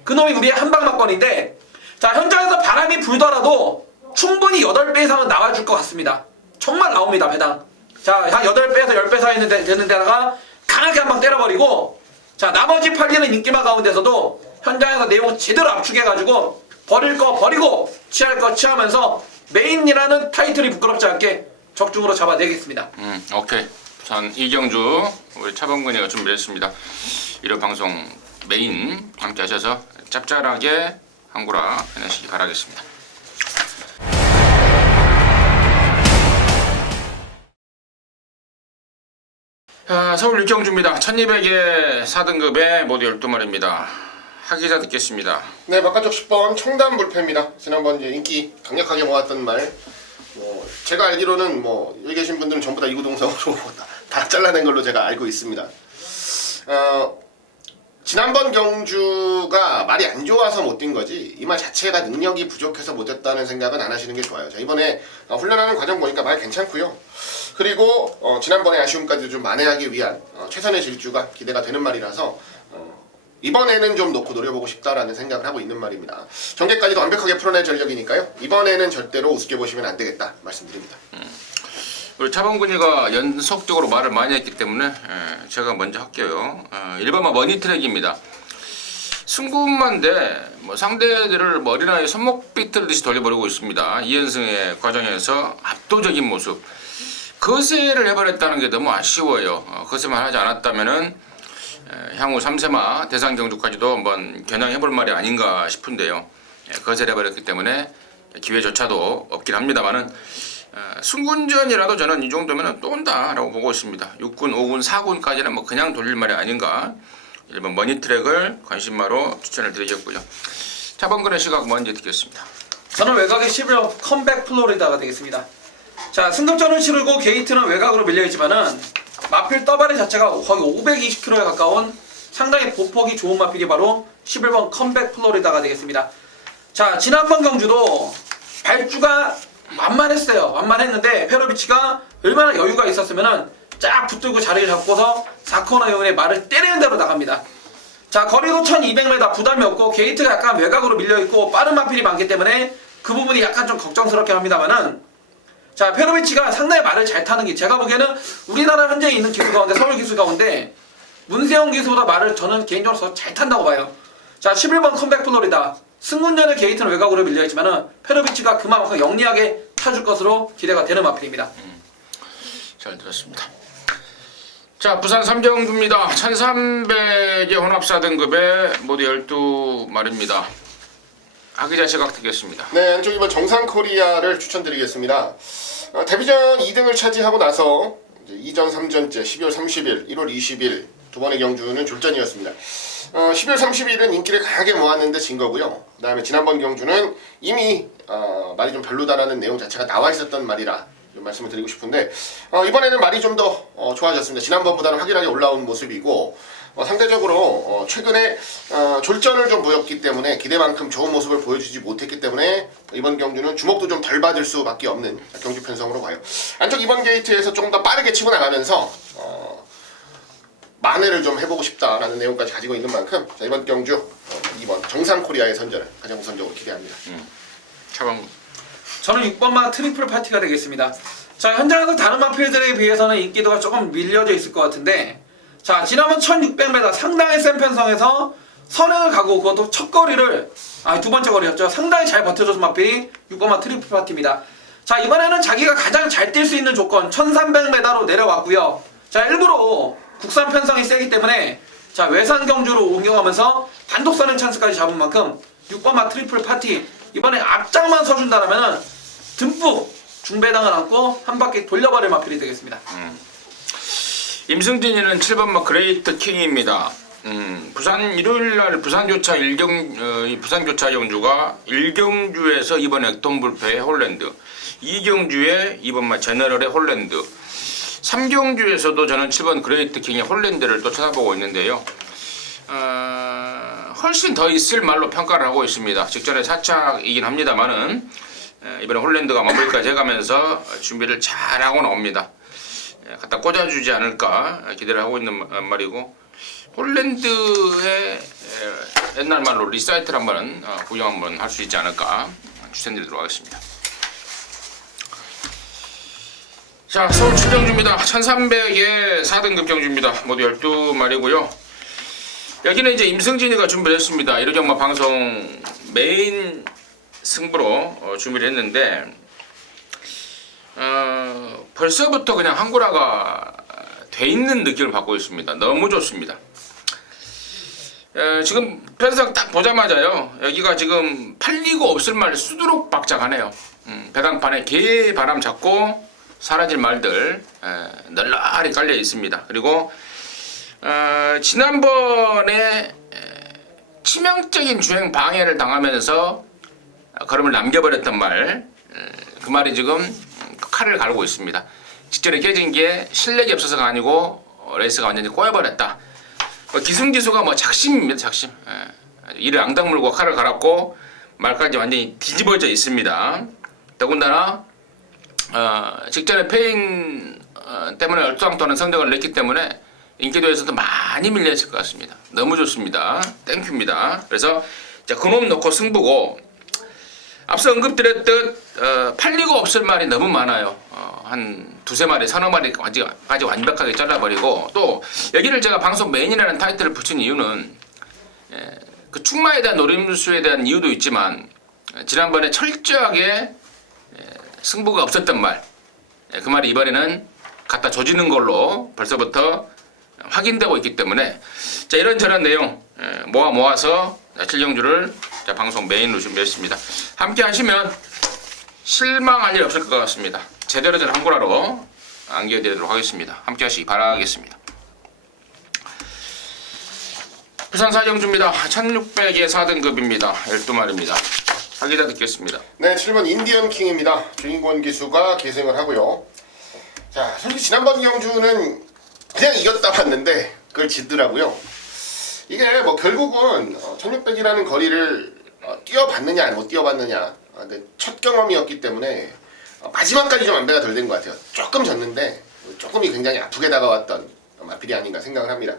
그놈이 우리의 한방막건인데 자, 현장에서 바람이 불더라도 충분히 8배 이상은 나와줄 것 같습니다. 정말 나옵니다. 배당. 자, 한 8배에서 10배 사이 되는 데다가 강하게 한 방 때려버리고 자, 나머지 팔리는 인기마 가운데서도 현장에서 내용 제대로 압축해가지고 버릴 거 버리고 취할 거 취하면서 메인이라는 타이틀이 부끄럽지 않게 적중으로 잡아내겠습니다. 오케이. 전 이경주 우리 차범근이가 준비했습니다. 이런 방송 메인 함께 하셔서 짭짤하게 한구라 해내시기 바라겠습니다. 자, 서울 육경주입니다. 1200의 4등급에 모두 12마리입니다. 하기자 듣겠습니다. 네, 바깥쪽 10번 청담 불패입니다. 지난번 이제 인기 강력하게 모았던 말. 제가 알기로는 여기 계신 분들은 전부 다 이구동성으로 다 잘라낸 걸로 제가 알고 있습니다. 지난번 경주가 말이 안 좋아서 못 뛴 거지 이 말 자체가 능력이 부족해서 못했다는 생각은 안 하시는 게 좋아요. 자, 이번에 훈련하는 과정 보니까 말 괜찮고요. 그리고 지난번의 아쉬움까지 좀 만회하기 위한 최선의 질주가 기대가 되는 말이라서 이번에는 좀 놓고 노려보고 싶다라는 생각을 하고 있는 말입니다. 전개까지도 완벽하게 풀어낼 전력이니까요. 이번에는 절대로 우습게 보시면 안 되겠다 말씀드립니다. 우리 차범근이가 연속적으로 말을 많이 했기 때문에 제가 먼저 할게요. 1번마 머니트랙입니다. 승부만데 상대들을 어린아이 손목 비틀듯이 돌려버리고 있습니다. 2연승의 과정에서 압도적인 모습. 거세를 해버렸다는 게 너무 아쉬워요. 거세만 하지 않았다면은 향후 3세마 대상 경주까지도 한번 겨냥해볼 말이 아닌가 싶은데요. 거세를 해버렸기 때문에 기회조차도 없긴 합니다만은 승군전이라도 저는 이 정도면 또 온다라고 보고 있습니다. 6군, 5군, 4군까지는 그냥 돌릴 말이 아닌가. 1번 머니트랙을 관심마로 추천을 드리겠고요. 차범근의 시각 먼저 듣겠습니다. 저는 외곽의 11번 컴백 플로리다가 되겠습니다. 자, 승급전을 치르고 게이트는 외곽으로 밀려있지만은 마필 떠바리 자체가 거의 520km에 가까운 상당히 보폭이 좋은 마필이 바로 11번 컴백 플로리다가 되겠습니다. 자, 지난번 경주도 발주가 완만했어요. 완만했는데 페로비치가 얼마나 여유가 있었으면은 쫙 붙들고 자리를 잡고서 4코너 이후에 말을 때리는 대로 나갑니다. 자, 거리도 1200m 부담이 없고 게이트가 약간 외곽으로 밀려있고 빠른 마필이 많기 때문에 그 부분이 약간 좀 걱정스럽긴 합니다만은 자, 페로비치가 상당히 말을 잘 타는 게 제가 보기에는 우리나라 현재 있는 기수 가운데 서울 기수 가운데 문세영 기수보다 말을 저는 개인적으로 더 잘 탄다고 봐요. 자, 11번 컴백 플로리다 승군전의 게이트는 외곽으로 밀려있지만은 페로비치가 그만큼 영리하게 타줄 것으로 기대가 되는 마필입니다. 잘 들었습니다. 자, 부산 삼정주입니다. 1300의 혼합 4등급에 모두 12마리입니다. 하기자 시각 듣겠습니다. 네, 안쪽 이번 정상코리아를 추천드리겠습니다. 데뷔전 2등을 차지하고 나서 이제 2전 3전째 12월 30일, 1월 20일 두 번의 경주는 졸전이었습니다. 12월 30일은 인기를 강하게 모았는데 진 거고요. 그 다음에 지난번 경주는 이미 말이 좀 별로다라는 내용 자체가 나와 있었던 말이라 좀 말씀을 드리고 싶은데 이번에는 말이 좀 더 좋아졌습니다. 지난번보다는 확연하게 올라온 모습이고 상대적으로 최근에 졸전을 좀 보였기 때문에 기대만큼 좋은 모습을 보여주지 못했기 때문에 이번 경주는 주목도 좀 덜 받을 수밖에 없는 경주 편성으로 봐요. 안쪽 이번 게이트에서 조금 더 빠르게 치고 나가면서 만회를 좀 해보고 싶다라는 내용까지 가지고 있는 만큼 자, 이번 경주 2번 정상코리아의 선전을 가장 우선적으로 기대합니다. 차범. 저는 6번마 트리플 파티가 되겠습니다. 자, 현장에서 다른 마필들에 비해서는 인기도가 조금 밀려져 있을 것 같은데, 자, 지난번 1600m 상당히 센 편성에서 선행을 가고 그것도 첫 거리를 두 번째 거리였죠. 상당히 잘 버텨줘서 마필이 6번마 트리플 파티입니다. 자, 이번에는 자기가 가장 잘 뛸 수 있는 조건 1300m로 내려왔고요. 자, 일부러 국산 편성이 세기 때문에 자, 외산 경주로 옮겨가면서 단독 선행 찬스까지 잡은 만큼 6번마 트리플 파티 이번에 앞장만 서준다라면은 듬뿍 중배당을 안고 한 바퀴 돌려버릴 마필이 되겠습니다. 임승진이는 7번마 그레이트 킹입니다. 부산 일요일날 부산교차 부산교차 경주가 1경주에서 이번 액톤 불패의 홀랜드, 2경주에 2번마 제너럴의 홀랜드, 3경주에서도 저는 7번 그레이트 킹의 홀랜드를 또 쳐다보고 있는데요. 훨씬 더 있을 말로 평가를 하고 있습니다. 직전에 사착이긴 합니다만은 이번에 홀랜드가 마무리까지 해가면서 준비를 잘하고 나옵니다. 갖다 꽂아주지 않을까 기대를 하고 있는 말이고, 홀랜드의 옛날 말로 리사이트를 한번 구경 한번 할 수 있지 않을까 추천드리도록 하겠습니다. 자, 서울 출경주입니다. 1300의 4등급 경주입니다. 모두 12마리고요. 여기는 이제 임승진이가 준비를 했습니다. 1호정마 방송 메인 승부로 준비를 했는데 벌써부터 그냥 한구라가 돼 있는 느낌을 받고 있습니다. 너무 좋습니다. 지금 편성 딱 보자마자요, 여기가 지금 팔리고 없을 말 수두룩 박작하네요. 배당판에 개 바람 잡고 사라질 말들 널널히 깔려 있습니다. 그리고 지난번에 치명적인 주행 방해를 당하면서 걸음을 남겨버렸던 말, 그 말이 지금 칼을 갈고 있습니다. 직전에 깨진 게 실력이 없어서가 아니고 레이스가 완전히 꼬여버렸다. 기승기수가 뭐 작심입니다. 작심. 이를 앙당 물고 칼을 갈았고 말까지 완전히 뒤집어져 있습니다. 더군다나 직전에 페인 때문에 얼토당토하는 성적을 냈기 때문에 인기도에서도 많이 밀려있을 것 같습니다. 너무 좋습니다. 땡큐입니다. 그래서 그놈 놓고 승부고, 앞서 언급드렸듯 팔리고 없을 말이 너무 많아요. 한 두세 마리, 서너 마리까지 완벽하게 잘라버리고, 또 여기를 제가 방송 메인이라는 타이틀을 붙인 이유는 그 충마에 대한 노림수에 대한 이유도 있지만, 지난번에 철저하게 승부가 없었던 말, 그 말이 이번에는 갖다 조지는 걸로 벌써부터 확인되고 있기 때문에, 자, 이런저런 내용 모아서 칠경주를 방송 메인으로 준비했습니다. 함께 하시면 실망할 일 없을 것 같습니다. 제대로 된 한구라로 안겨드리도록 하겠습니다. 함께 하시기 바라겠습니다. 부산 사경주입니다. 1600의 4등급입니다. 12마리입니다. 하기다 듣겠습니다. 네, 7번 인디언 킹입니다. 주인권 기수가 계승을 하고요. 자, 솔직히 지난번 경주는 그냥 이겼다 봤는데 그걸 지더라고요. 이게 뭐 결국은 1600이라는 거리를 뛰어봤느냐 못 뛰어봤느냐, 근데 첫 경험이었기 때문에 마지막까지 좀 안배가 덜 된 것 같아요. 조금 졌는데 조금이 굉장히 아프게 다가왔던 마필이 아닌가 생각을 합니다.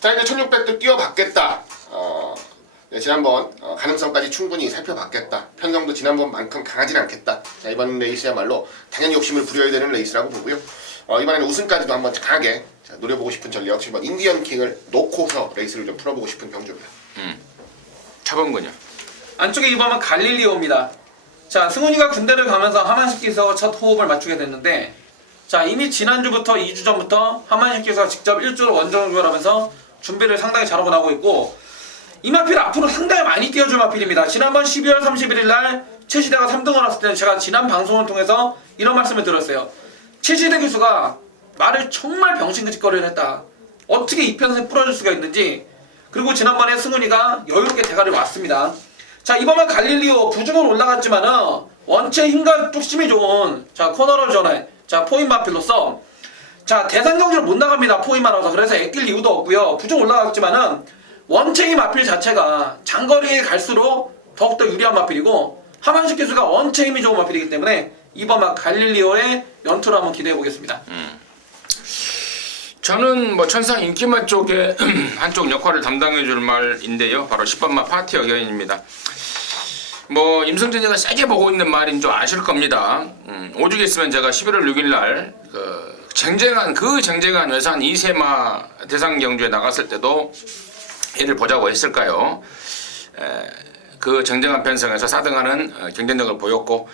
자, 이제 1600도 뛰어봤겠다. 네, 지난번 가능성까지 충분히 살펴봤겠다. 편성도 지난번만큼 강하진 않겠다. 자, 이번 레이스야말로 당연히 욕심을 부려야 되는 레이스라고 보고요. 이번에는 우승까지도 한번 강하게 노려보고 싶은 전력 7번 인디언 킹을 놓고서 레이스를 좀 풀어보고 싶은 경주입니다. 차범근요. 안쪽에 2번은 갈릴리오입니다. 자, 승훈이가 군대를 가면서 하만식기서 첫 호흡을 맞추게 됐는데, 자, 이미 지난주부터 2주 전부터 하만식기서 직접 1주로 원정을 하면서 준비를 상당히 잘하고 나오고 있고, 이 마필 앞으로 상당히 많이 뛰어줄 마필입니다. 지난번 12월 31일 날 최시대가 3등을 했을 때는 제가 지난 방송을 통해서 이런 말씀을 드렸어요. 최시대 교수가 말을 정말 병신거리를 했다. 어떻게 이 편에 뿌려줄 수가 있는지. 그리고 지난번에 승훈이가 여유롭게 대가를 왔습니다. 자, 이번에 갈릴리오 부중은 올라갔지만은 원체 힘과 뚝심이 좋은 자 코너럴 전에 자 포인 마필로서 자 대상 경주를 못 나갑니다. 포인마라서. 그래서 애낄 이유도 없고요. 부중 올라갔지만은 원체이 마필 자체가 장거리에 갈수록 더욱더 유리한 마필이고 하만식 기수가 원체 힘이 좋은 마필이기 때문에 이번 막 갈릴리오의 연투를 한번 기대해 보겠습니다. 저는 뭐 천상 인기맛 쪽에 한쪽 역할을 담당해 줄 말인데요. 바로 10번마 파티 여견입니다. 뭐 임성진이가 세게 보고 있는 말인 줄 아실 겁니다. 오죽 했으면 제가 11월 6일 날 쟁쟁한 외산 2세마 대상 경주에 나갔을 때도 얘를 보자고 했을까요? 그 쟁쟁한 편성에서 4등하는 경쟁력을 보였고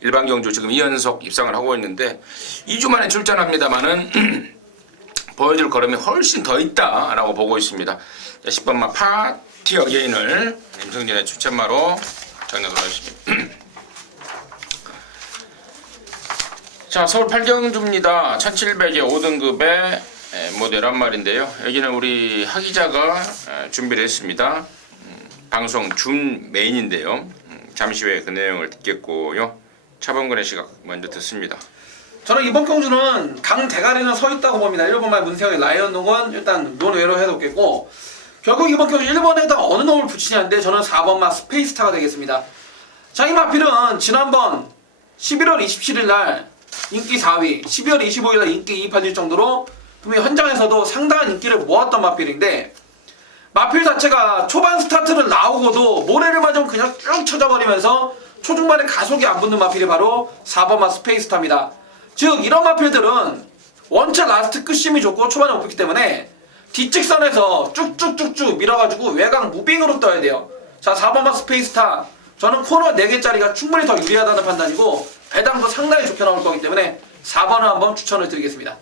일반 경주 지금 2연속 입상을 하고 있는데 2주 만에 출전합니다만은 보여줄 걸음이 훨씬 더 있다라고 보고 있습니다. 10번마 파티 어게인을 임성진의 추천마로 정리하도록 하겠습니다. 자, 서울 8경주입니다. 1700의 5등급의 모델 한 마리인데요. 여기는 우리 하 기자가 준비를 했습니다. 방송 준 메인인데요. 잠시 후에 그 내용을 듣겠고요. 차범근의 시각 먼저 듣습니다. 저는 이번 경주는 강 대가리는 서 있다고 봅니다. 1번말 문세영의 라이언농은 일단 논외로 해놓겠고 결국 이번 경주 1번에다 어느 놈을 붙이냐인데 저는 4번마 스페이스타가 되겠습니다. 자, 이 마필은 지난번 11월 27일 날 인기 4위, 12월 25일 날 인기 2위할 정도로 분명히 현장에서도 상당한 인기를 모았던 마필인데 마필 자체가 초반 스타트를 나오고도 모래를 맞으면 그냥 쭉 쳐져버리면서 초중반에 가속이 안 붙는 마필이 바로 4번마 스페이스타입니다. 즉 이런 마필들은 원체 라스트 끝심이 좋고 초반에 못 붙기 때문에 뒷직선에서 쭉쭉쭉쭉 밀어가지고 외곽 무빙으로 떠야 돼요. 자, 4번마 스페이스타 저는 코너 4개짜리가 충분히 더 유리하다는 판단이고 배당도 상당히 좋게 나올 거기 때문에 4번을 한번 추천을 드리겠습니다.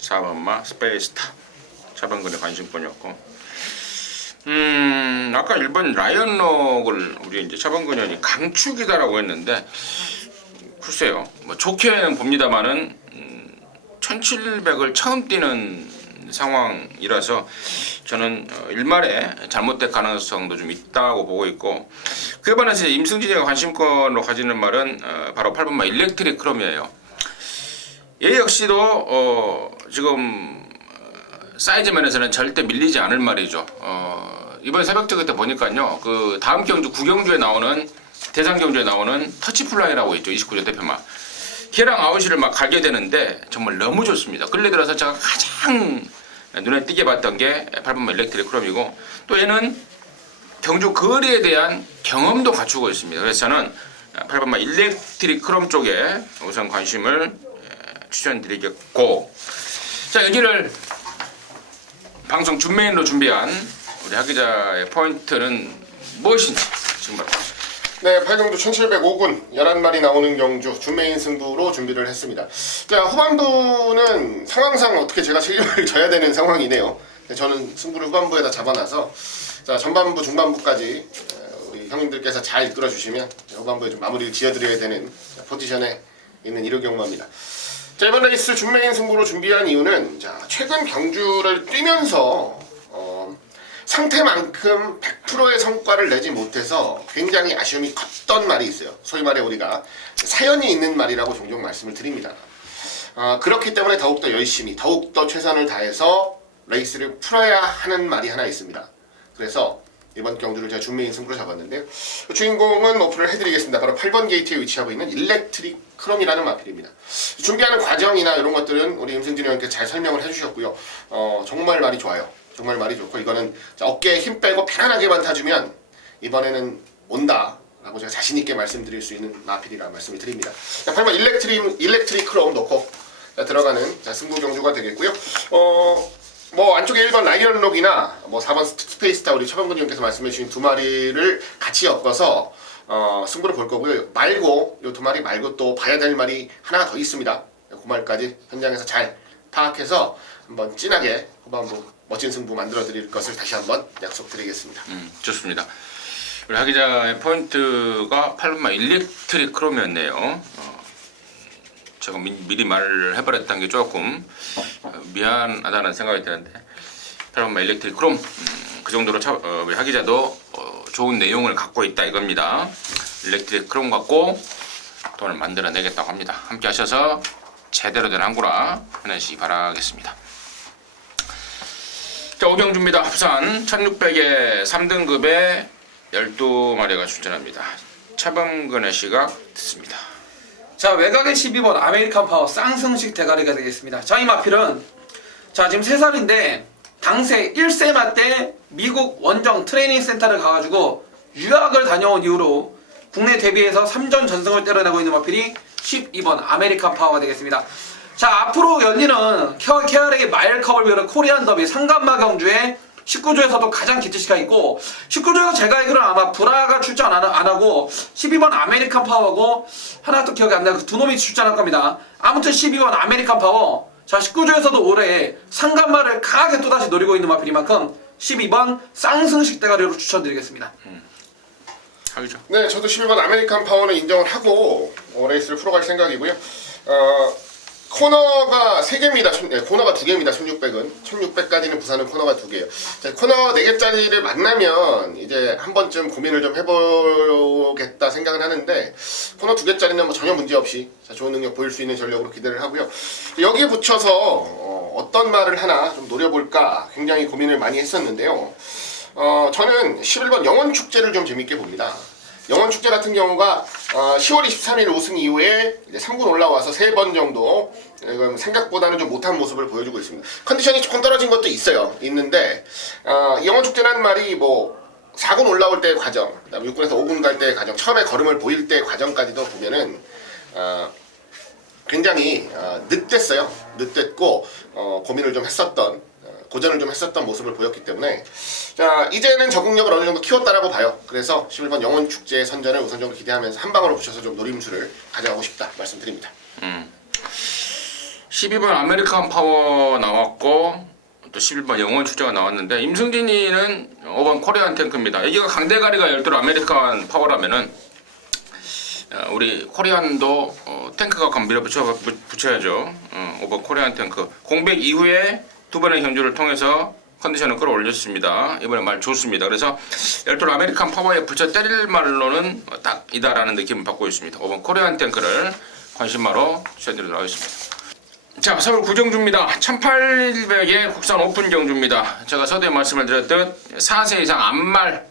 4번마 스페이스타 차범근의 관심권이었고 아까 1번 라이언록을 우리 이제 차범근 의원이 강축이다라고 했는데 글쎄요 뭐 좋게는 봅니다만은 1700을 처음 뛰는 상황이라서 저는 일말에 잘못될 가능성도 좀 있다고 보고 있고 그에 반해서 임승진이가 관심권으로 가지는 말은 바로 8번마 일렉트릭 크롬이에요. 얘 역시도 지금 사이즈 면에서는 절대 밀리지 않을 말이죠. 이번 새벽저기 때 보니까요 그 다음 경주 9경주에 나오는 대상 경주에 나오는 터치플라이라고 있죠. 29조 대표마 걔랑 아웃시를 막 갈게 되는데 정말 너무 좋습니다. 근래 들어서 제가 가장 눈에 띄게 봤던 게 8번마 일렉트릭 크롬이고 또 얘는 경주 거리에 대한 경험도 갖추고 있습니다. 그래서 저는 8번마 일렉트릭 크롬 쪽에 우선 관심을 추천드리겠고 자 여기를 방송 준메인으로 준비한 우리 하 기자의 포인트는 무엇인지 지금 바로 네, 8경주 1705군 11마리 나오는 경주 준메인 승부로 준비를 했습니다. 자, 후반부는 상황상 어떻게 제가 책임을 져야 되는 상황이네요. 저는 승부를 후반부에다 잡아놔서 자, 전반부 중반부까지 우리 형님들께서 잘 이끌어 주시면 후반부에 좀 마무리를 지어드려야 되는 포지션에 있는 이르경마입니다. 자, 이번 레이스 준메인 승부로 준비한 이유는 자, 최근 경주를 뛰면서 상태만큼 100%의 성과를 내지 못해서 굉장히 아쉬움이 컸던 말이 있어요. 소위 말해 우리가 사연이 있는 말이라고 종종 말씀을 드립니다. 그렇기 때문에 더욱더 열심히 더욱더 최선을 다해서 레이스를 풀어야 하는 말이 하나 있습니다. 그래서 이번 경주를 제가 준메인 승부로 잡았는데요. 주인공은 오픈을 해드리겠습니다. 바로 8번 게이트에 위치하고 있는 일렉트릭 크롬이라는 마필입니다. 준비하는 과정이나 이런 것들은 우리 임승진 의원께서 잘 설명을 해주셨고요. 정말 말이 좋아요. 정말 말이 좋고 이거는 어깨에 힘 빼고 편안하게만 타주면 이번에는 온다 라고 제가 자신있게 말씀드릴 수 있는 마필이라 말씀을 드립니다. 8번 일렉트릭 크롬 넣고 들어가는 승부 경주가 되겠고요. 뭐 안쪽에 1번 라이언록이나 뭐 4번 스페이스타 우리 차범근 의원께서 말씀해 주신 두 마리를 같이 엮어서 승부를 볼 거고요. 말고 이 두 마리 말고 또 봐야 될 말이 하나 더 있습니다. 그 말까지 현장에서 잘 파악해서 한번 진하게 후반부 멋진 승부 만들어 드릴 것을 다시 한번 약속드리겠습니다. 좋습니다. 우리 하 기자의 포인트가 8번마 일렉트릭 크롬이었네요. 제가 미리 말을 해버렸던 게 조금 미안하다는 생각이 드는데 8번마 일렉트릭 크롬 그 정도로 우리 하기자도 좋은 내용을 갖고 있다 이겁니다. 일렉트릭 크롬 갖고 돈을 만들어내겠다고 합니다. 함께 하셔서 제대로 된 한구라 해내시기 바라겠습니다. 자, 오경주입니다. 부산 1600에 3등급에 12마리가 출전합니다. 차범근의 시각 듣습니다. 자, 외곽의 12번 아메리칸 파워 쌍승식 대가리가 되겠습니다. 자, 이 마필은 자 지금 3살인데 당시 1세마 때 미국 원정 트레이닝 센터를 가가지고 유학을 다녀온 이후로 국내 데뷔해서 3전 전승을 때려내고 있는 마필이 12번 아메리칸 파워가 되겠습니다. 자, 앞으로 열리는 KRA 마일컵을 비롯한 코리안 더비 상간마 경주에 19조에서도 가장 기대시가 있고 19조에서 제가 알기로는 아마 브라가 출전 안 하고 12번 아메리칸 파워하고 하나 또 기억이 안 나요. 그 두 놈이 출전할 겁니다. 아무튼 12번 아메리칸 파워 자 19조에서도 올해 상간마를 강하게 또다시 노리고 있는 마필이만큼 12번 쌍승식 대가리로 추천드리겠습니다. 하기죠. 네, 저도 11번 아메리칸 파워는 인정을 하고 레이스를 풀어갈 생각이고요. 코너가 3개입니다. 코너가 2개입니다. 1600은. 1600까지는 부산은 코너가 2개예요. 자, 코너 4개짜리를 만나면 이제 한 번쯤 고민을 좀 해보겠다 생각은 하는데 코너 2개짜리는 뭐 전혀 문제없이 좋은 능력 보일 수 있는 전력으로 기대를 하고요. 여기에 붙여서 어떤 말을 하나 좀 노려볼까 굉장히 고민을 많이 했었는데요. 저는 11번 영원축제를 좀 재밌게 봅니다. 영원축제 같은 경우가 10월 23일 우승 이후에 이제 3군 올라와서 3번 정도 생각보다는 좀 못한 모습을 보여주고 있습니다. 컨디션이 조금 떨어진 것도 있는데 영원축제라는 말이 뭐 4군 올라올 때의 과정, 그다음에 6군에서 5군 갈 때의 과정, 처음에 걸음을 보일 때의 과정까지도 보면은 굉장히 늦됐어요. 늦됐고 고민을 좀 했었던 고전을 좀 했었던 모습을 보였기 때문에 자 이제는 적응력을 어느 정도 키웠다라고 봐요. 그래서 11번 영원축제 선전을 우선적으로 기대하면서 한 방으로 붙여서 좀 노림수를 가져가고 싶다 말씀드립니다. 12번 아메리칸 파워 나왔고 또 11번 영원축제가 나왔는데 임승진이는 5번 코리안 탱크입니다. 여기가 강대가리가 12 아메리칸 파워라면은 우리 코리안도 탱크가 감 밀어붙여야죠. 5번 코리안 탱크 공백 이후에 2번의 경주를 통해서 컨디션을 끌어올렸습니다. 이번에 말 좋습니다. 그래서 12 아메리칸 파워에 붙여 때릴 말로는 딱 이다라는 느낌을 받고 있습니다. 5번 코리안 탱크를 관심마로 추천드리도록 하겠습니다. 자, 서울 구경주입니다. 1800의 국산 오픈 경주입니다. 제가 서두에 말씀을 드렸듯 4세 이상 암말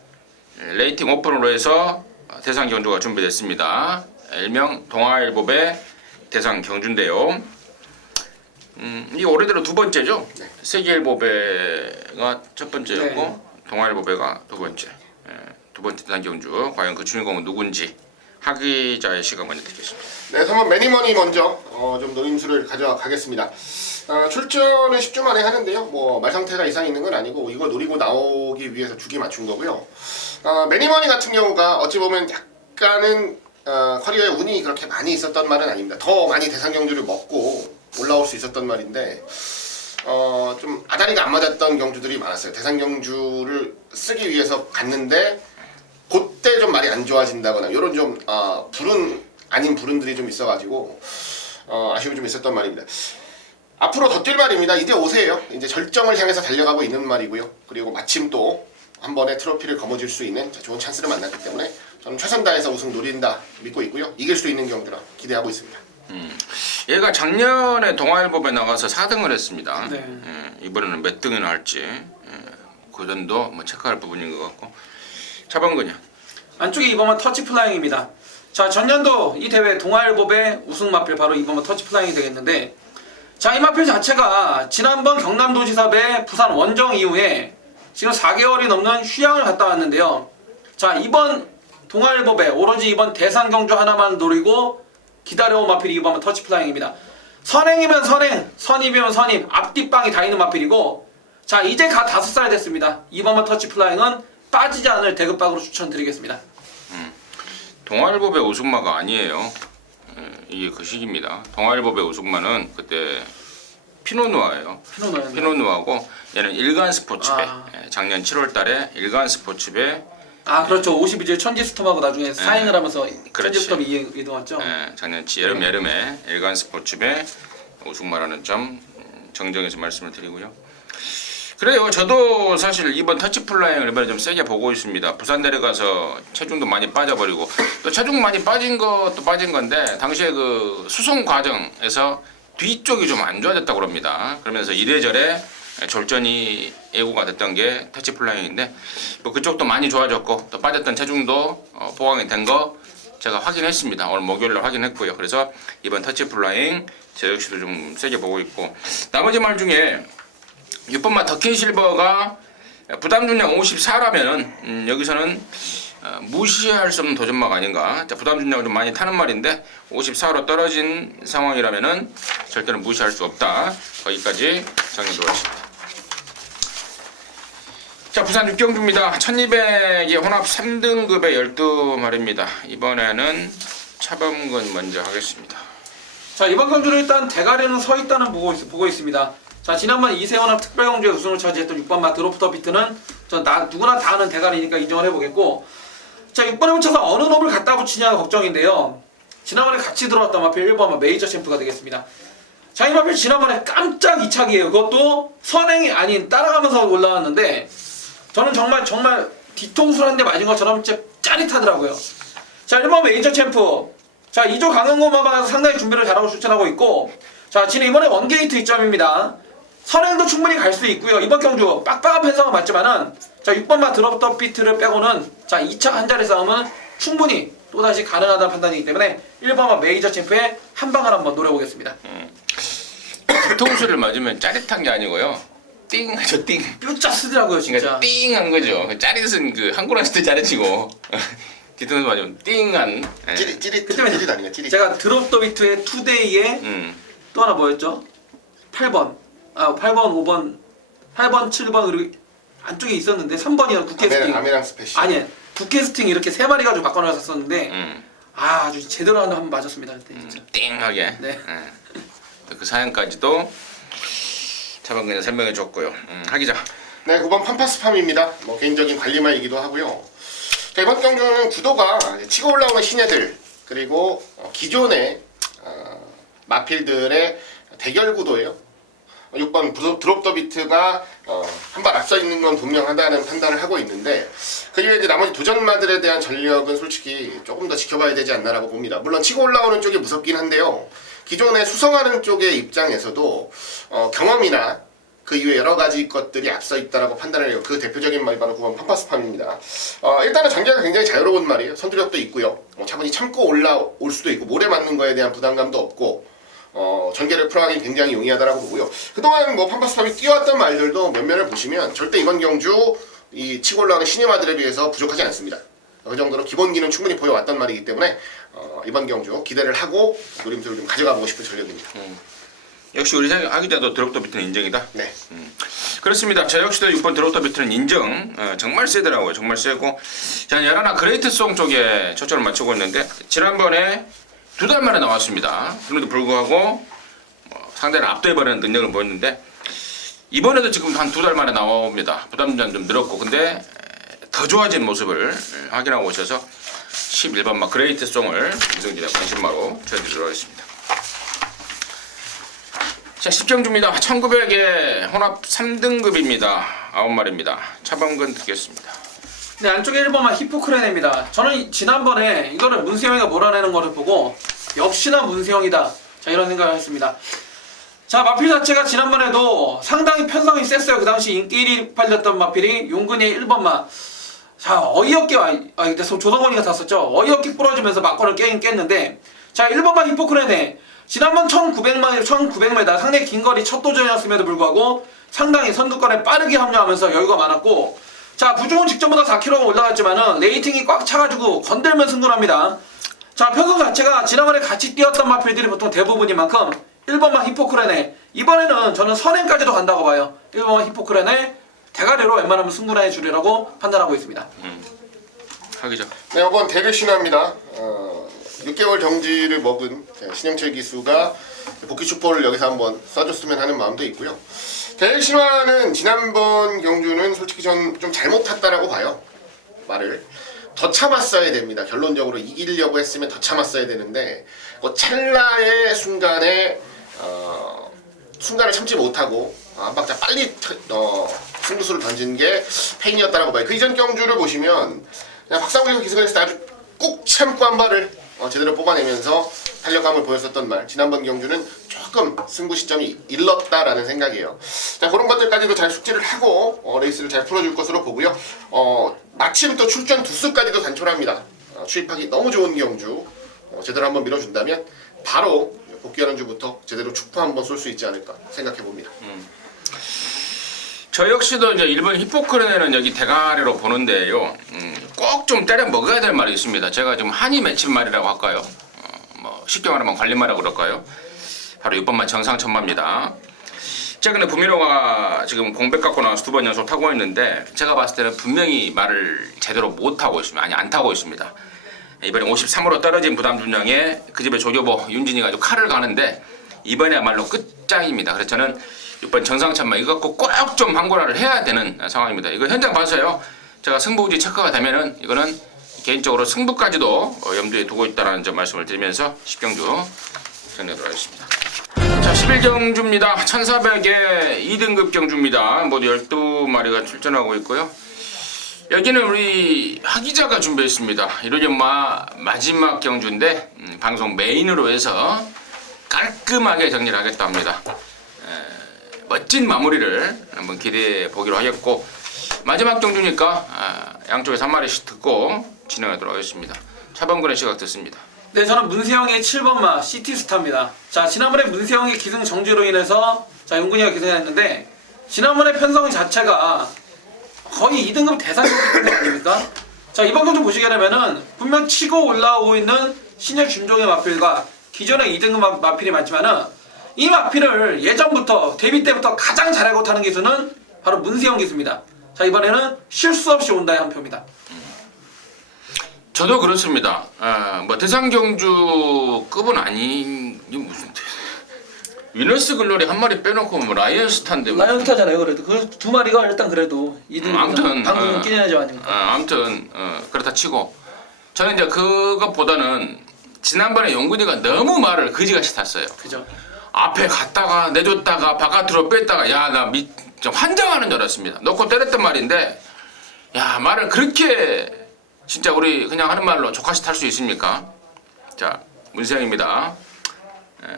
레이팅 오픈으로 해서 대상 경주가 준비됐습니다. 일명 동아일보배 대상 경주인데요. 이 올해대로 2번째죠. 네. 세계일보배가 첫 번째였고 네. 동아일보배가 2번째. 2번째 대상 경주. 과연 그 주인공은 누군지 하기자의 시간 먼저 듣겠습니다. 네, 한번 매니머니 먼저 좀 노림수를 가져가겠습니다. 출전을 10주 만에 하는데요. 뭐 말 상태가 이상 있는 건 아니고 이걸 노리고 나오기 위해서 주기 맞춘 거고요. 매니머니 같은 경우가 어찌 보면 약간은 커리어에 운이 그렇게 많이 있었던 말은 아닙니다. 더 많이 대상 경주를 먹고 올라올 수 있었던 말인데 좀 아다리가 안 맞았던 경주들이 많았어요. 대상 경주를 쓰기 위해서 갔는데 그때 좀 말이 안 좋아진다거나 이런 좀 불운 아닌 불운들이 좀 있어가지고 아쉬움이 좀 있었던 말입니다. 앞으로 더 뛸 말입니다. 이제 5세예요. 이제 절정을 향해서 달려가고 있는 말이고요. 그리고 마침 또 한 번에 트로피를 거머쥘 수 있는 좋은 찬스를 만났기 때문에 저는 최선 다해서 우승 노린다 믿고 있고요. 이길 수 있는 경주라 기대하고 있습니다. 얘가 작년에 동아일보배 나가서 4등을 했습니다. 네. 이번에는 몇 등이나 할지 그 정도 뭐 체크할 부분인 것 같고. 차범근이요. 안쪽에 2번은 터치 플라잉입니다. 자, 전년도 이 대회 동아일보배 우승 마필 바로 2번은 터치 플라잉이 되겠는데 자, 이 마필 자체가 지난번 경남도지사배 부산 원정 이후에 지금 4개월이 넘는 휴양을 갔다 왔는데요. 자, 이번 동아일보배 오로지 이번 대상 경주 하나만 노리고 기다려온 마필이 2번은 터치 플라잉입니다. 선행이면 선행, 선입이면 선입, 앞뒷방이 다 있는 마필이고 자, 이제 갓 5살 됐습니다. 2번은 터치 플라잉은 빠지지 않을 대급박으로 추천드리겠습니다. 동아일보배 우승마가 아니에요. 이게 그 시기입니다. 동아일보배 우승마는 그때 피노누아예요. 피노누아고 얘는 일간 스포츠배. 작년 7월달에 일간 스포츠배. 그렇죠. 52제 천지스톰하고 나중에 사행을 하면서 그렇지. 천지스톰이 이동했죠. 작년 여름에 일간 스포츠배 우승마라는 점 정정해서 말씀을 드리고요. 그래요. 저도 사실 이번 터치플라잉을 이번에 좀 세게 보고 있습니다. 부산 내려가서 체중도 많이 빠져버리고 또 체중 많이 빠진 것도 빠진 건데 당시에 그 수송 과정에서 뒤쪽이 좀 안 좋아졌다고 그럽니다. 그러면서 이래저래 졸전이 예고가 됐던 게 터치플라잉인데 뭐 그쪽도 많이 좋아졌고 또 빠졌던 체중도 보강이 된 거 제가 확인했습니다. 오늘 목요일날 확인했고요. 그래서 이번 터치플라잉 저 역시도 좀 세게 보고 있고 나머지 말 중에 6번마 더킨실버가 부담 중량 54라면은 여기서는 무시할 수 없는 도전마가 아닌가. 자, 부담 중량을 좀 많이 타는 말인데 54로 떨어진 상황이라면은 절대로 무시할 수 없다. 거기까지 정리하도록 하겠습니다. 자, 부산 육경주입니다. 1200의 혼합 3등급의 12마리입니다. 이번에는 차범근 먼저 하겠습니다. 자, 이번 경주는 일단 대가리는 서 있다는 보고 있습니다. 자, 지난번 이세원합 특별경주에 우승을 차지했던 6번마 드롭 더 비트는 누구나 다 아는 대가리니까 인정을 해보겠고, 자, 6번에 붙여서 어느 놈을 갖다 붙이냐 걱정인데요. 지난번에 같이 들어왔던 마필 1번마 메이저 챔프가 되겠습니다. 자, 이 마필 지난번에 깜짝 2착이에요. 그것도 선행이 아닌 따라가면서 올라왔는데 저는 정말 뒤통수를 한 대 맞은 것처럼 진짜 짜릿하더라고요. 자, 1번 메이저 챔프. 자, 2조 강영고마가 상당히 준비를 잘하고 출전하고 있고, 자, 지금 이번에 원게이트 입점입니다. 선행도 충분히 갈 수 있고요. 이번 경주 빡빡한 편성은 맞지만은 자, 6번마 드롭 더 비트를 빼고는 자, 2차 한 자리 싸움은 충분히 또다시 가능하다는 판단이기 때문에 1번마 메이저 챔프의 한 방을 한번 노려보겠습니다. 뒤통수를 맞으면 짜릿한 게 아니고요. 띵 하죠, 띵. 뼈짜 쓰더라고요, 진짜. 그러니까 띵한 거죠. 짜릿은 그 한국어 했을 때 짜릿이고 뒤통수 맞으면 띵한. 예. 찌릿 아니야 찌릿. 제가 드롭 더 비트의 투데이에 또 하나 뭐였죠? 8번, 5번, 8번, 7번 그리고 안쪽에 있었는데 3번이랑 국캐스팅. 아메랑 스페셜. 아니, 국캐스팅 이렇게 3마리 가지고 바꿔놨었는데 아주 제대로 한번 맞았습니다 그때 진짜. 띵하게. 네. 예. 그 사연까지도 차범근이 설명해 줬고요. 하기자. 네, 9번 팜파스팜입니다. 뭐 개인적인 관리마이기도 하고요. 자, 이번 경주는 구도가 치고 올라오는 신예들 그리고 기존의 마필들의 대결 구도예요. 6번 드롭 더 비트가 한 발 앞서 있는 건 분명하다는 판단을 하고 있는데 그 이외에 이제 나머지 도전마들에 대한 전력은 솔직히 조금 더 지켜봐야 되지 않나라고 봅니다. 물론 치고 올라오는 쪽이 무섭긴 한데요. 기존에 수성하는 쪽의 입장에서도 경험이나 그 이외 여러 가지 것들이 앞서 있다라고 판단을 해요. 그 대표적인 말이 바로 9번 팜파스팜입니다. 일단은 전개가 굉장히 자유로운 말이에요. 선두력도 있고요. 차분히 참고 올라올 수도 있고 모래 맞는 거에 대한 부담감도 없고 전개를 풀어가기 굉장히 용이하다라고 보고요. 그동안 뭐 팜파스팜이 뛰어왔던 말들도 몇몇을 보시면 절대 이번 경주 이 치고 올라오는 신예마들에 비해서 부족하지 않습니다. 그 정도로 기본기는 충분히 보여왔단 말이기 때문에 이번 경주 기대를 하고 노림수를 좀 가져가보고 싶은 전력입니다. 역시 우리 하기자도 드롭 더 비트는 인정이다. 네. 그렇습니다. 저 역시도 6번 드롭 더 비트는 인정. 정말 세더라고요. 정말 세고. 자, 야라나 그레이트송 쪽에 초점을 맞추고 있는데 지난번에 2달 만에 나왔습니다. 그럼에도 불구하고 상대를 압도해버리는 능력을 보였는데 이번에도 지금 한 2달 만에 나옵니다. 부담감 좀 늘었고 근데 더 좋아진 모습을 확인하고 오셔서 11번 그레이트송을 이승진의 관심마로 전해드리도록 하겠습니다. 자, 10경주입니다. 1900의 혼합 3등급입니다. 9마리입니다. 차범근 듣겠습니다. 네, 안쪽에 1번만 히포크레네입니다. 저는 지난번에 이거를 문세영이가 몰아내는 거를 보고 역시나 문세영이다. 자, 이런 생각을 했습니다. 자, 마필 자체가 지난번에도 상당히 편성이 셌어요. 그 당시 인기 1위 팔렸던 마필이 용근이의 1번마. 자, 어이없게 그때 조성원이가 탔었죠. 어이없게 부러지면서 막건을 깼는데 자, 1번마 히포크레네. 지난번 1900m 상당히 긴 거리 첫 도전이었음에도 불구하고 상당히 선두권에 빠르게 합류하면서 여유가 많았고 자, 부중은 직전보다 4kg가 올라갔지만은 레이팅이 꽉 차가지고 건들면 승부합니다. 자, 편성 자체가 지난번에 같이 뛰었던 마필들이 보통 대부분인 만큼 1번만 히포크레네. 이번에는 저는 선행까지도 간다고 봐요. 1번만 히포크레네 대가리로 웬만하면 승부를 해주리라고 판단하고 있습니다. 하기자. 네, 이번 대결 신화입니다. 6개월 정지를 먹은 신영철 기수가 복귀 축포를 여기서 한번 써줬으면 하는 마음도 있고요. 대일 신화는 지난번 경주는 솔직히 전 좀 잘못 탔다라고 봐요. 말을 더 참았어야 됩니다. 결론적으로 이기려고 했으면 더 참았어야 되는데 그 찰나의 순간에 순간을 참지 못하고 한 박자 빨리 승부수를 던진 게 페인이었다라고 봐요. 그 이전 경주를 보시면 그냥 박상우 기승을 했을 때 아주 꾹 참고 한 발을 제대로 뽑아내면서 탄력감을 보였었던 말. 지난번 경주는 조금 승부 시점이 일렀다라는 생각이에요. 자, 그런 것들까지도 잘 숙지를 하고 레이스를 잘 풀어줄 것으로 보고요. 마침 또 출전 두수까지도 단촐합니다. 추입하기 너무 좋은 경주 제대로 한번 밀어준다면 바로 복귀하는 주부터 제대로 축포 한번 쏠 수 있지 않을까 생각해 봅니다. 저 역시도 이제 일본 히포크레네는 여기 대가리로 보는데요. 꼭 좀 때려 먹어야 될 말이 있습니다. 제가 좀 한이 맺힌 말이라고 할까요? 뭐 쉽게 말하면 관리말이라고 그럴까요? 바로 6번만 정상천마입니다. 최근에 부미로가 지금 공백 갖고 나와서 2번 연속 타고 있는데 제가 봤을 때는 분명히 말을 제대로 못 타고 있습니다. 아니 안 타고 있습니다. 이번에 53으로 떨어진 부담 중량에 그 집에 조교보 윤진이가 아주 칼을 가는데 이번에야말로 끝장입니다. 그래서 저는 6번 정상천마 이거 갖고 꼭 좀 항고라를 해야 되는 상황입니다. 이거 현장 봐서요. 제가 승부지 체크가 되면은 이거는 개인적으로 승부까지도 염두에 두고 있다는 점 말씀을 드리면서 10경주 정리하도록 하겠습니다. 자, 11경주입니다. 1400의 2등급 경주입니다. 모두 12마리가 출전하고 있고요. 여기는 우리 하기자가 준비했습니다. 이로전마 마지막 경주인데 방송 메인으로 해서 깔끔하게 정리를 하겠다 합니다. 멋진 마무리를 한번 기대해 보기로 하겠고 마지막 경주니까 양쪽에서 한 마리씩 듣고 진행하도록 하겠습니다. 차범근의 시각 듣습니다. 네, 저는 문세영의 7번마 시티스타입니다. 자, 지난번에 문세영의 기승 정지로 인해서 자, 용근이가 기승했는데 지난번에 편성 자체가 거의 2등급 대상이었던 거 아닙니까? 자, 이번 경주 보시게 되면은 분명 치고 올라오고 있는 신열 준종의 마필과 기존의 2등급 마필이 많지만은 이 마필을 예전부터 데뷔 때부터 가장 잘하고 타는 기수는 바로 문세영 기수입니다. 자, 이번에는 실수 없이 온다의 한 표입니다. 저도 그렇습니다. 뭐 대상경주급은 아닌 이게 무슨 위너스 글로리 한 마리 빼놓고 뭐 라이언스타인데 뭐. 라이언스타잖아요. 그래도 그 두 마리가 일단 그래도 2등급 아무튼 방금 끼내죠 아닙니까? 아무튼 그렇다 치고 저는 이제 그것보다는 지난번에 용근이가 너무 말을 그지같이 탔어요. 그죠. 앞에 갔다가 내줬다가 바깥으로 뺐다가 야 나 좀 환장하는 줄 알았습니다. 놓고 때렸단 말인데 야 말을 그렇게 진짜 우리 그냥 하는 말로 족같이 탈 수 있습니까? 자 문세영입니다.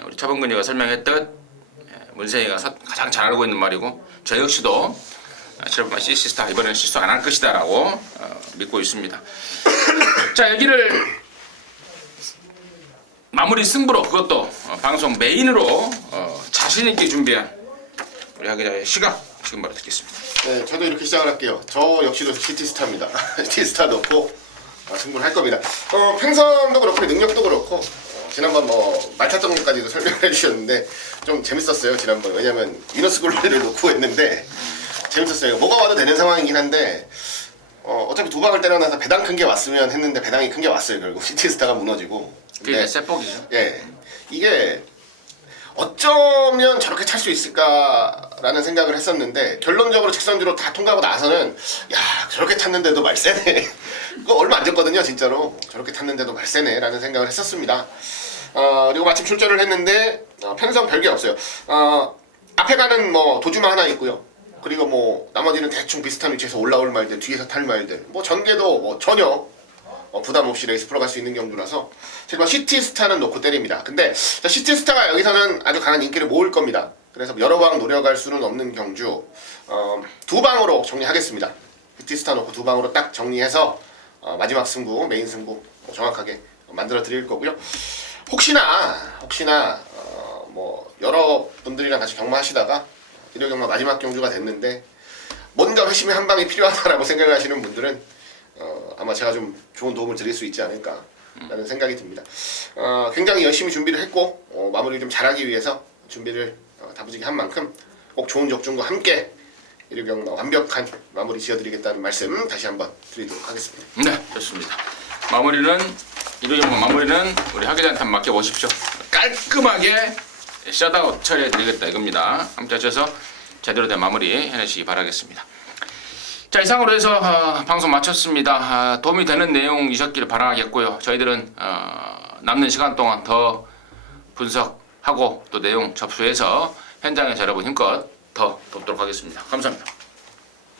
우리 차범근이가 설명했듯 문세영이가 가장 잘 알고 있는 말이고 저 역시도 7번마 시스타 이번에는 실수 안 할 것이다 라고 믿고 있습니다. 자 여기를 마무리 승부로 그것도 방송 메인으로 자신있게 준비한 우리 하기자의 시각 지금 바로 듣겠습니다. 네, 저도 이렇게 시작을 할게요. 저 역시도 시티스타입니다. 시티스타 넣고 승부를 할 겁니다. 팽선도 그렇고 능력도 그렇고 지난번 뭐 말타점까지도 설명을 해주셨는데 좀 재밌었어요. 지난번 왜냐면 위너스 글로리를 놓고 했는데 재밌었어요. 뭐가 와도 되는 상황이긴 한데 어차피 두 방을 때려놔서 배당 큰 게 왔으면 했는데 배당이 큰 게 왔어요. 결국 시티스타가 무너지고. 그게 세폭이죠. 예, 이게 어쩌면 저렇게 찰 수 있을까라는 생각을 했었는데 결론적으로 직선주로 다 통과하고 나서는 야 저렇게 탔는데도 말세네. 그거 얼마 안 됐거든요 진짜로. 저렇게 탔는데도 말세네 라는 생각을 했었습니다. 그리고 마침 출전을 했는데 편성 별게 없어요. 앞에 가는 뭐 도주마 하나 있고요. 그리고 뭐 나머지는 대충 비슷한 위치에서 올라올 말들 뒤에서 탈 말들 뭐 전개도 뭐 전혀 부담 없이 레이스 풀어갈 수 있는 경주라서 제가 시티스타는 놓고 때립니다. 근데 시티스타가 여기서는 아주 강한 인기를 모을 겁니다. 그래서 여러 방 노려갈 수는 없는 경주 두 방으로 정리하겠습니다. 시티스타 놓고 두 방으로 딱 정리해서 마지막 승부 메인 승부 정확하게 만들어 드릴 거고요. 혹시나 뭐 여러 분들이랑 같이 경마하시다가 일요경마 마지막 경주가 됐는데 뭔가 회심의 한 방이 필요하다라고 생각을 하시는 분들은 아마 제가 좀 좋은 도움을 드릴 수 있지 않을까 라는 생각이 듭니다. 굉장히 열심히 준비를 했고 마무리 좀 잘하기 위해서 준비를 다부지게 한 만큼 꼭 좋은 적중과 함께 일요경마 완벽한 마무리 지어드리겠다는 말씀 다시 한번 드리도록 하겠습니다. 네 좋습니다. 일요경마 마무리는 우리 하기자한테 맡겨보십시오. 깔끔하게 셧아웃 처리해드리겠다 이겁니다. 함께 하셔서 제대로 된 마무리 해내시기 바라겠습니다. 자 이상으로 해서 방송 마쳤습니다. 도움이 되는 내용이셨길 바라겠고요. 저희들은 남는 시간 동안 더 분석하고 또 내용 접수해서 현장에서 여러분 힘껏 더 돕도록 하겠습니다. 감사합니다.